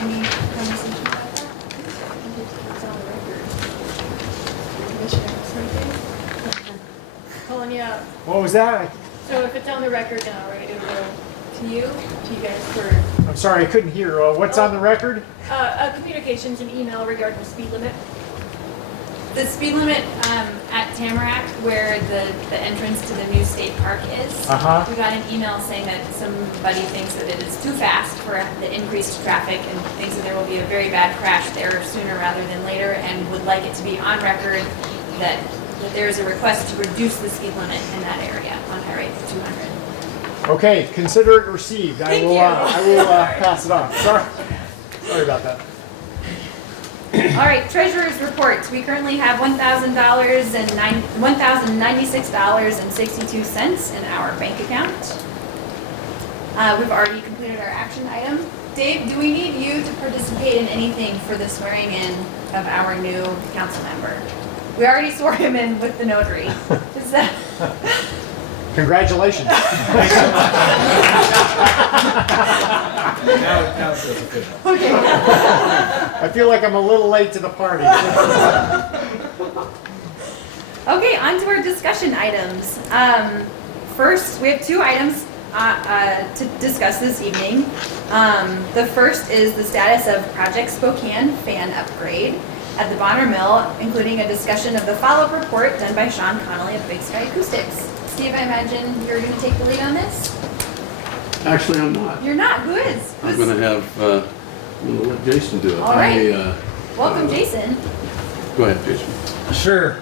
Any conversation about that? It's on the record. Commissioner, it's right there. Calling you out. What was that? So if it's on the record now, right, it'll go to you guys for I'm sorry, I couldn't hear. What's on the record? communications and email regarding the speed limit. The speed limit at Tamarack, where the entrance to the new state park is, we got an email saying that somebody thinks that it is too fast for the increased traffic and thinks that there will be a very bad crash there sooner rather than later, and would like it to be on record that there is a request to reduce the speed limit in that area on Highway 200. Okay, consider it received. I Thank will you. pass it on. Sorry about that. All right, treasurer's report. We currently have $1,096.62 in our bank account. We've already completed our action item. Dave, do we need you to participate in anything for the swearing in of our new council member? We already swore him in with the notary. Is that? Congratulations. Now it says official. Okay. I feel like I'm a little late to the party. Okay, on to our discussion items. First, we have 2 items to discuss this evening. The first is the status of Project Spokane fan upgrade at the Bonner Mill, including a discussion of the follow-up report done by Sean Connolly of Big Sky Acoustics. Steve, I imagine you're going to take the lead on this? Actually, I'm not. You're not. Who is? I'm going to let Jason do it. All right. Welcome, Jason. Go ahead, Jason. Sure.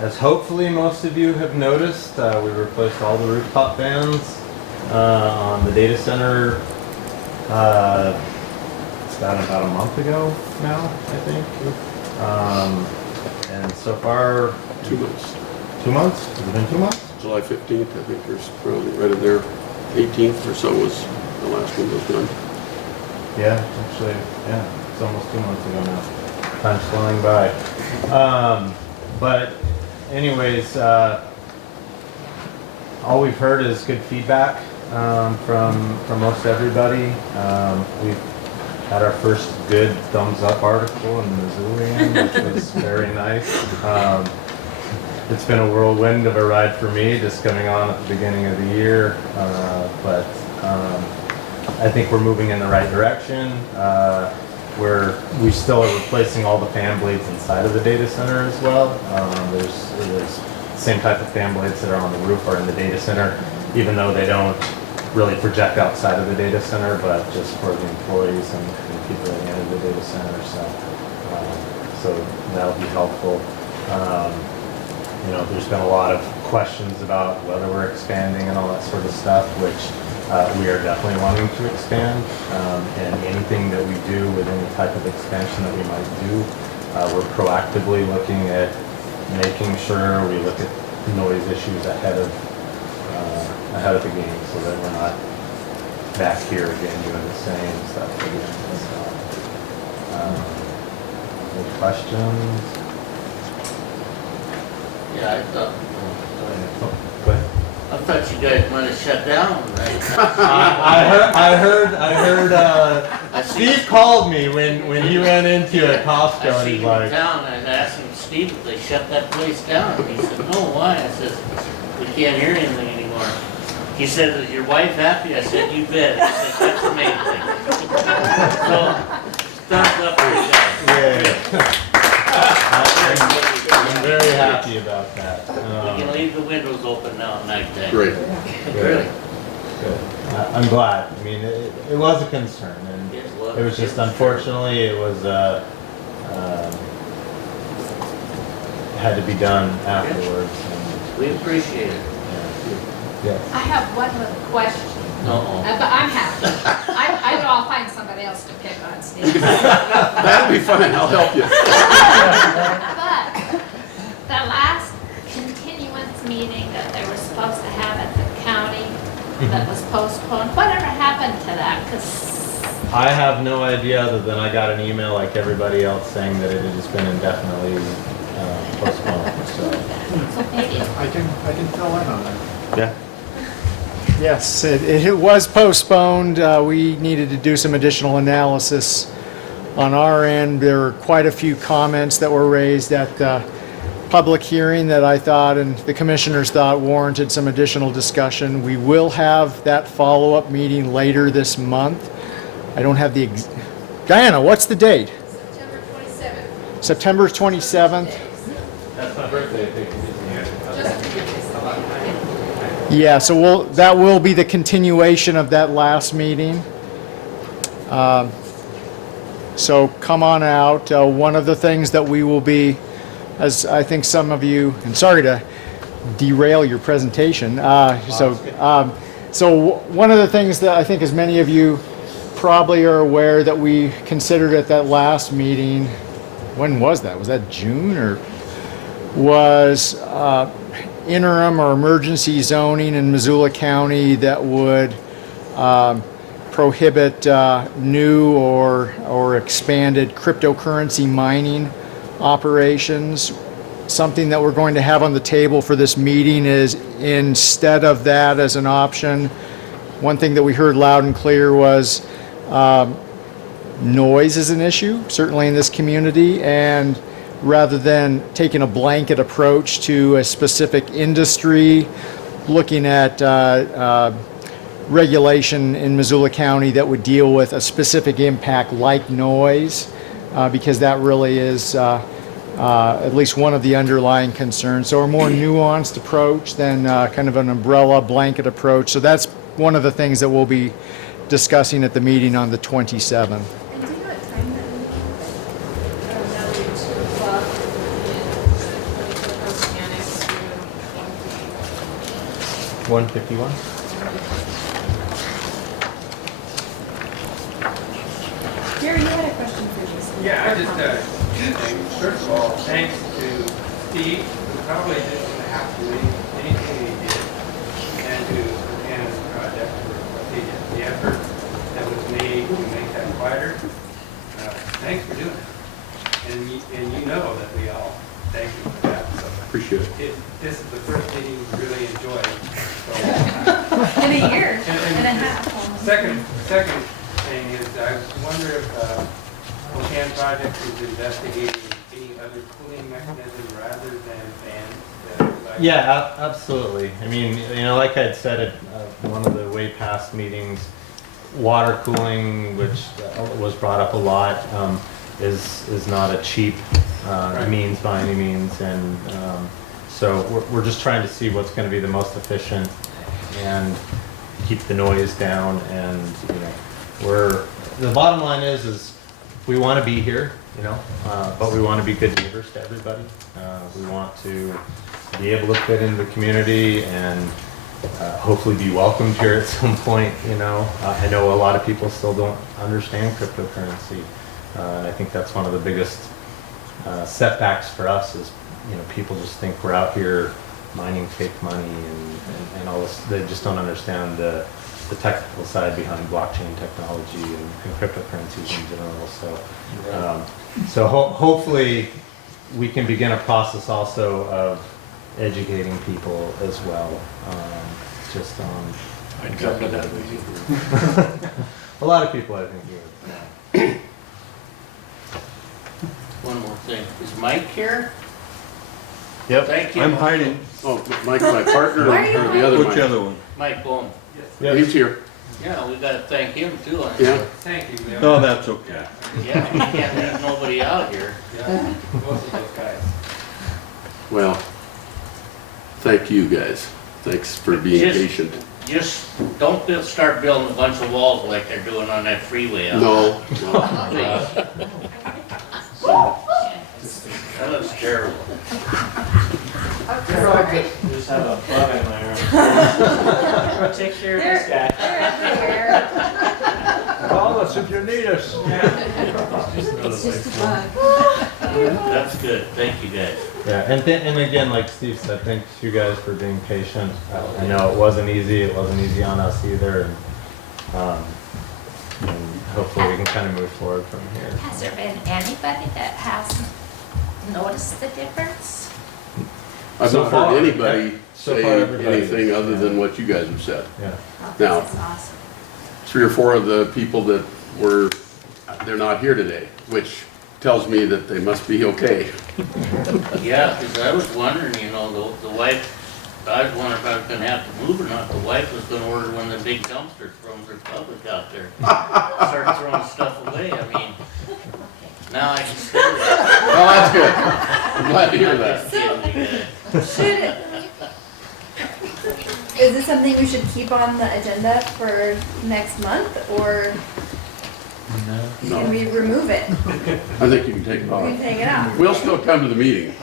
As hopefully most of you have noticed, we replaced all the rooftop fans on the data center. It's been about a month ago now, I think. And so far, 2 months. 2 months? Has it been 2 months? July 15th, I think there's probably right in there. 18th or so was the last one was done. Yeah, actually, yeah, it's almost 2 months ago now. Time's flying by. But anyways, all we've heard is good feedback from most everybody. We've had our first good thumbs up article in the Missoulian, which was very nice. It's been a whirlwind of a ride for me, just coming on at the beginning of the year, but I think we're moving in the right direction. We still are replacing all the fan blades inside of the data center as well. There's the same type of fan blades that are on the roof are in the data center, even though they don't really project outside of the data center, but just for the employees and people that enter the data center. So that'll be helpful. there's been a lot of questions about whether we're expanding and all that sort of stuff, which we are definitely wanting to expand. And anything that we do with any type of expansion that we might do, we're proactively looking at making sure we look at noise issues ahead of the game, so that we're not back here again doing the same stuff again. So, any questions? Yeah, I thought, Go ahead. I thought you guys might have shut down, right? I heard, Steve called me when he went into a Costco I and seen he's him like, in town, and I asked him, Steve, if they shut that place down. He said, no, why? I said, we can't hear anything anymore. He said, is your wife happy? I said, you bet. I said, that's the main thing. So, thumbs up for you guys. yeah. I'm very happy about that. We can leave the windows open now at night time. Great. Really? Good. I'm glad. I mean, it was a concern, and Yes, it was just unfortunately it was had to be done afterwards. And, We appreciate it. yeah. I have one little question, Uh-oh. but I'm happy. I know I'll find somebody else to pick on, Steve. That'll be fine, I'll help you. But the last continuance meeting that they were supposed to have at the county that was postponed, whatever happened to that? Because I have no idea other than I got an email like everybody else saying that it had just been indefinitely postponed. So I can fill in on that. yeah. Yes, it was postponed. We needed to do some additional analysis on our end. There were quite a few comments that were raised at the public hearing that I thought and the commissioners thought warranted some additional discussion. We will have that follow-up meeting later this month. I don't have the Diana, what's the date? September 27th. September 27th. That's my birthday. Yeah, so that will be the continuation of that last meeting. So come on out. One of the things that we will be, as I think some of you, and sorry to derail your presentation. So one of the things that I think as many of you probably are aware that we considered at that last meeting, when was that? Was that June or was interim or emergency zoning in Missoula County that would prohibit new or expanded cryptocurrency mining operations. Something that we're going to have on the table for this meeting is, instead of that as an option, one thing that we heard loud and clear was noise is an issue, certainly in this community, and rather than taking a blanket approach to a specific industry, looking at regulation in Missoula County that would deal with a specific impact like noise, because that really is at least one of the underlying concerns. So a more nuanced approach than kind of an umbrella blanket approach. So that's one of the things that we'll be discussing at the meeting on the 27th. And do you know what time that will be? That would be 2 o'clock. And 151. Gary, you had a question for Jason. Yeah, I just, first of all, thanks to Steve, who probably didn't have to do anything he did, and to the Canvas Project for the effort that was made to make that quieter. Thanks for doing it. And you know that we all thank you for that. So Appreciate it. This is the first meeting we really enjoyed. So, In a year and a half. Second thing is, I wonder if OCAN project is investigating any other cooling mechanism rather than fans. Yeah, absolutely. I mean, like I had said at one of the way past meetings, water cooling, which was brought up a lot, is not a cheap means by any means, and so we're just trying to see what's going to be the most efficient and keep the noise down. And the bottom line is we want to be here, you know, but we want to be good neighbors to everybody. We want to be able to fit into the community and hopefully be welcomed here at some point, you know. I know a lot of people still don't understand cryptocurrency. And I think that's one of the biggest setbacks for us is, you know, people just think we're out here mining fake money and all this. They just don't understand the technical side behind blockchain technology and cryptocurrencies in general. So, hopefully we can begin a process also of educating people as well. Just on. I'd come to that with you. A lot of people, I think, would. One more thing. Is Mike here? Yep, Thank you. I'm hiding. Oh, Mike, my partner, Why are you or the other Which Mike? other one? Mike Bohm. Yeah, he's here. Yeah, we gotta thank him too. I Yeah. Thank you. Leo. Oh, that's okay. Yeah, we can't leave nobody out here. Yeah, both of those guys. Well, thank you guys. Thanks for being Just- patient. Just don't start building a bunch of walls like they're doing on that freeway out No, there. That looks terrible. Just have a bug in my arm. Take care of this guy. They're everywhere. Call us if you need us. It's just a bug. That's good. Thank you guys. Yeah, and again, like Steve said, thanks you guys for being patient. I know it wasn't easy. It wasn't easy on us either. And hopefully we can kind of move forward from here. Has there been anybody that has noticed the difference? I've So not far, heard anybody so say far everybody anything is, other yeah. than what you guys have said. Yeah. Oh, Now, this is awesome. 3 or 4 of the people that were, they're not here today, which tells me that they must be okay. Yeah, because I was wondering, you know, the wife, I was wondering if I was gonna have to move or not. The wife was gonna order one of the big dumpsters from Republic out there. Start throwing stuff away. I mean, now I can stay there. Well, that's good. I'm glad to hear that. Just kidding, you guys. Is this something we should keep on the agenda for next month, or can we remove it? I think you can take it We can off. take it out, We'll still come to the meeting.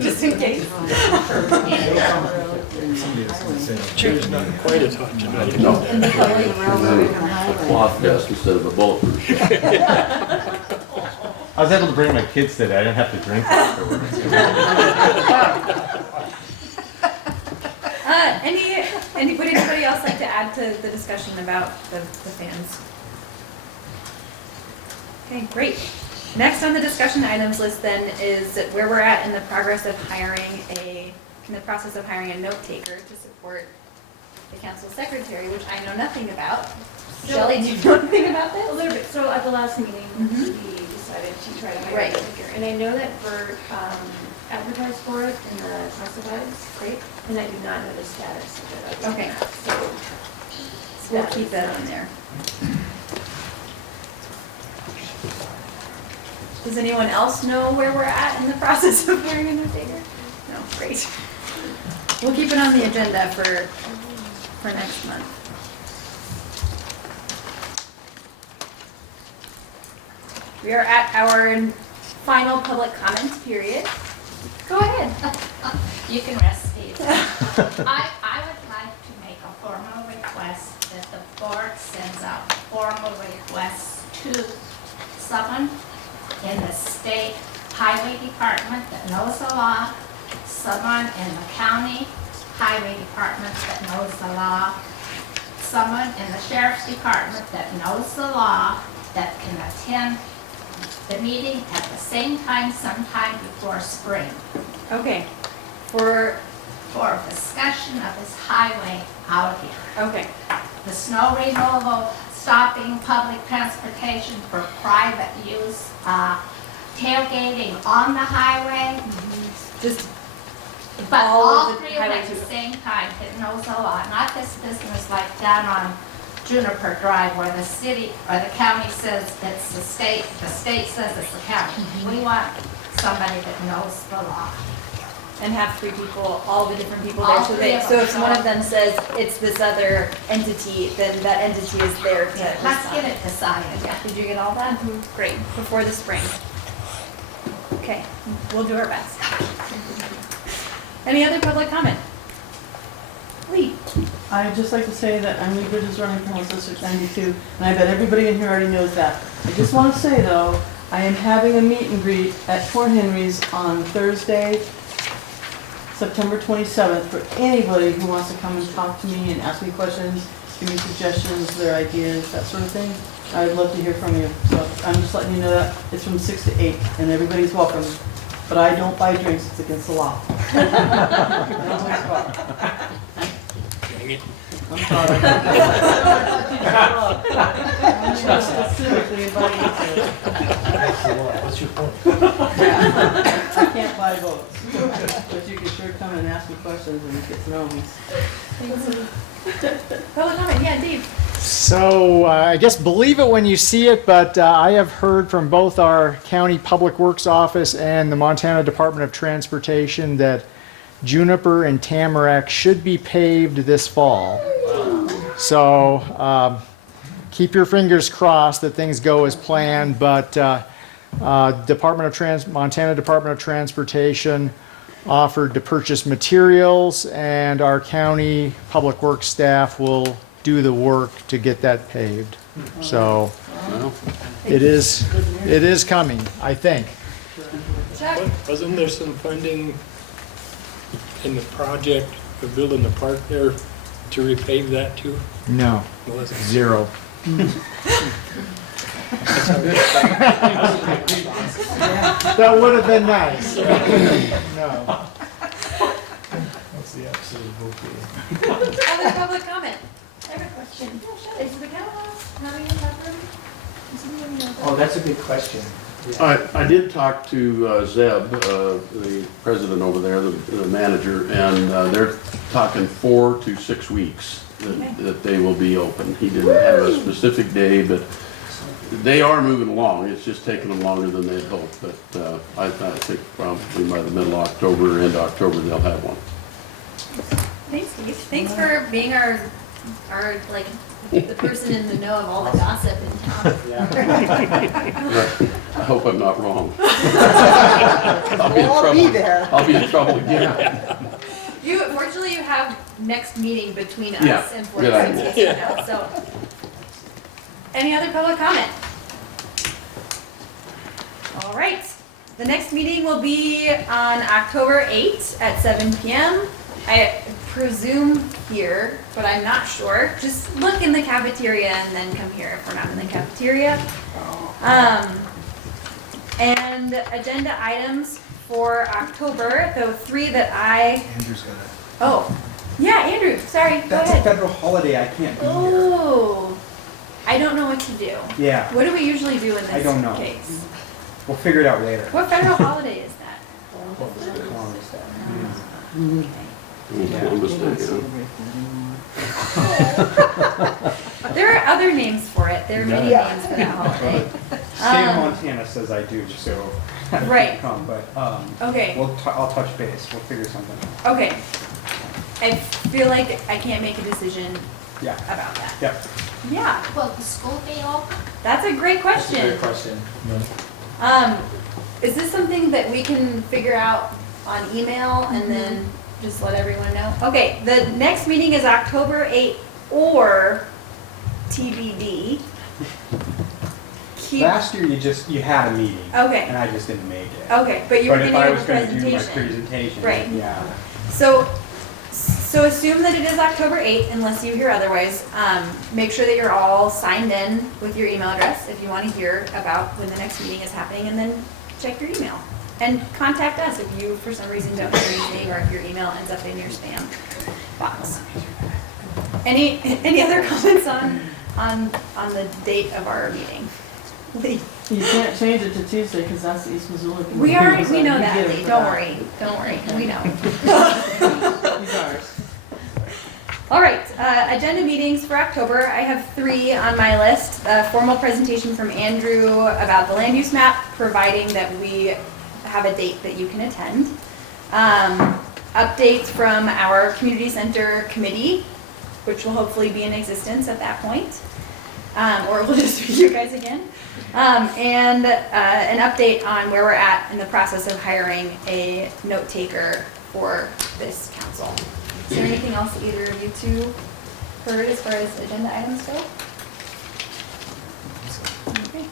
just in case. Somebody else can say. Chair's not quite as hot tonight. No. And then a cloth vest instead of a bulletproof. I was able to bring my kids today. I didn't have to drink afterwards. Would anybody else like to add to the discussion about the fans? Okay, great. Next on the discussion items list then is where we're at in the process of hiring a note taker to support the council secretary, which I know nothing about. Shelley, do you know anything about this? A little bit. So at the last meeting, Mhm. we decided to try to hire Right. a speaker. And I know that for advertise for it in the classifieds, Great. and I do not know the status of it. Okay. So So we'll keep that on there. Does anyone else know where we're at in the process of hiring a note taker? No, great. We'll keep it on the agenda for next month. We are at our final public comments period. Go ahead. You can rest, Steve. I would like to make a formal request that the board sends out formal requests to someone in the state highway department that knows the law, someone in the county highway department that knows the law, someone in the sheriff's department that knows the law, that can attend the meeting at the same time sometime before spring. Okay. For Discussion of this highway out here. okay. The snow removal, stopping public transportation for private use, tailgating on the highway. Just But all all of the three of them highways at the are- same time, it knows the law, not this business like down on Juniper Drive where the city or the county says it's the state says it's the county. We want somebody that knows the law. and have 3 people, all the different people All there. So 3 they, of so them. if one of them says it's this other entity, then that entity is there to Let's respond. get it decided. Yeah, did you get all that? Great, before the spring. Okay, we'll do our best. Any other public comment? Lee? I'd just like to say that Emily Bridge is running for House District 92, and I bet everybody in here already knows that. I just want to say, though, I am having a meet and greet at Fort Henry's on Thursday, September 27th, for anybody who wants to come and talk to me and ask me questions, give me suggestions, their ideas, that sort of thing. I'd love to hear from you. So I'm just letting you know that it's from 6 to 8, and everybody's welcome. But I don't buy drinks, it's against the law. Dang it. I'm sorry. I'm specifically inviting you to. What's your point? I can't buy votes, but you can sure come and ask me questions and get to know me. Public comment, yeah, Dave. So I guess believe it when you see it, but I have heard from both our County Public Works Office and the Montana Department of Transportation that Juniper and Tamarack should be paved this fall. So keep your fingers crossed that things go as planned, but Montana Department of Transportation offered to purchase materials, and our county public works staff will do the work to get that paved. So it is coming, I think. Chuck? Wasn't there some funding in the project of building the park there to repave that too? No, Was it? 0. That would have been nice. No. That's the absolute bouquet. Other public comment? I have a question. Is the camera having a bathroom? Oh, that's a good question. I did talk to Zeb, the president over there, the manager, and they're talking 4 to 6 weeks that they will be open. He didn't have a specific day, but they are moving along. It's just taking them longer than they'd hoped, but I think probably by the middle of October, end of October, they'll have one. Thanks, Steve. Thanks for being our like, the person in the know of all the gossip in town. Right. I hope I'm not wrong. I'll be there. I'll be in trouble again. Fortunately, you have next meeting between us Yeah, and Fort good Henry, idea. you know, so. Any other public comment? All right, the next meeting will be on October 8th at 7 p.m. I presume here, but I'm not sure. Just look in the cafeteria and then come here if we're not in the cafeteria. And agenda items for October, the 3 that Andrew's got it. oh, yeah, Andrew, sorry, go That's a ahead. federal holiday, I can't be here. Oh, I don't know what to do. Yeah, What do we usually do in this I don't know. case? we'll figure it out later. What federal holiday is that? Columbus Day. Columbus Day, There are other names for it. There are many names for that holiday. State of Montana says I do, so I Right. can't come, but, Okay, I'll touch base, we'll figure something out. okay. I feel like I can't make a decision Yeah, about that. yeah. Yeah, Will the school be open? that's a great question. question. Is this something that we can figure out on email and then just let everyone know? Okay, the next meeting is October 8th or TBD. Last year you had a meeting. Okay. And I just didn't make it. Okay, but you were But if gonna I give was a gonna do my presentation. presentation, Right. yeah. So assume that it is October 8th unless you hear otherwise. Make sure that you're all signed in with your email address if you want to hear about when the next meeting is happening, and then check your email. And contact us if you, for some reason, don't hear anything or if your email ends up in your spam box. Any other comments on the date of our meeting? Lee? You can't change it to Tuesday because that's the East Missoula. We know You that, get it Lee. for Don't that. worry. Don't worry. We know. He's ours. All right, agenda meetings for October. I have 3 on my list. A formal presentation from Andrew about the land use map, providing that we have a date that you can attend. Updates from our community center committee, which will hopefully be in existence at that point. Or we'll just be you guys again. And an update on where we're at in the process of hiring a note taker for this council. Is there anything else that either of you two heard as far as agenda items go? Okay.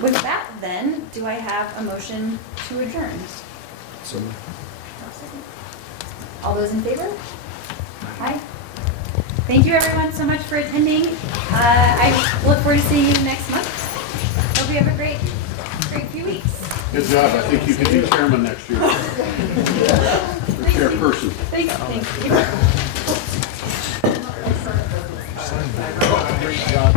With that then, do I have a motion to adjourn? So All those in favor? Aye. Thank you everyone so much for attending. I look forward to seeing you next month. Hope you have a great few weeks. Good job. I think you can be chairman next year. Or chairperson. Thank you. Great job.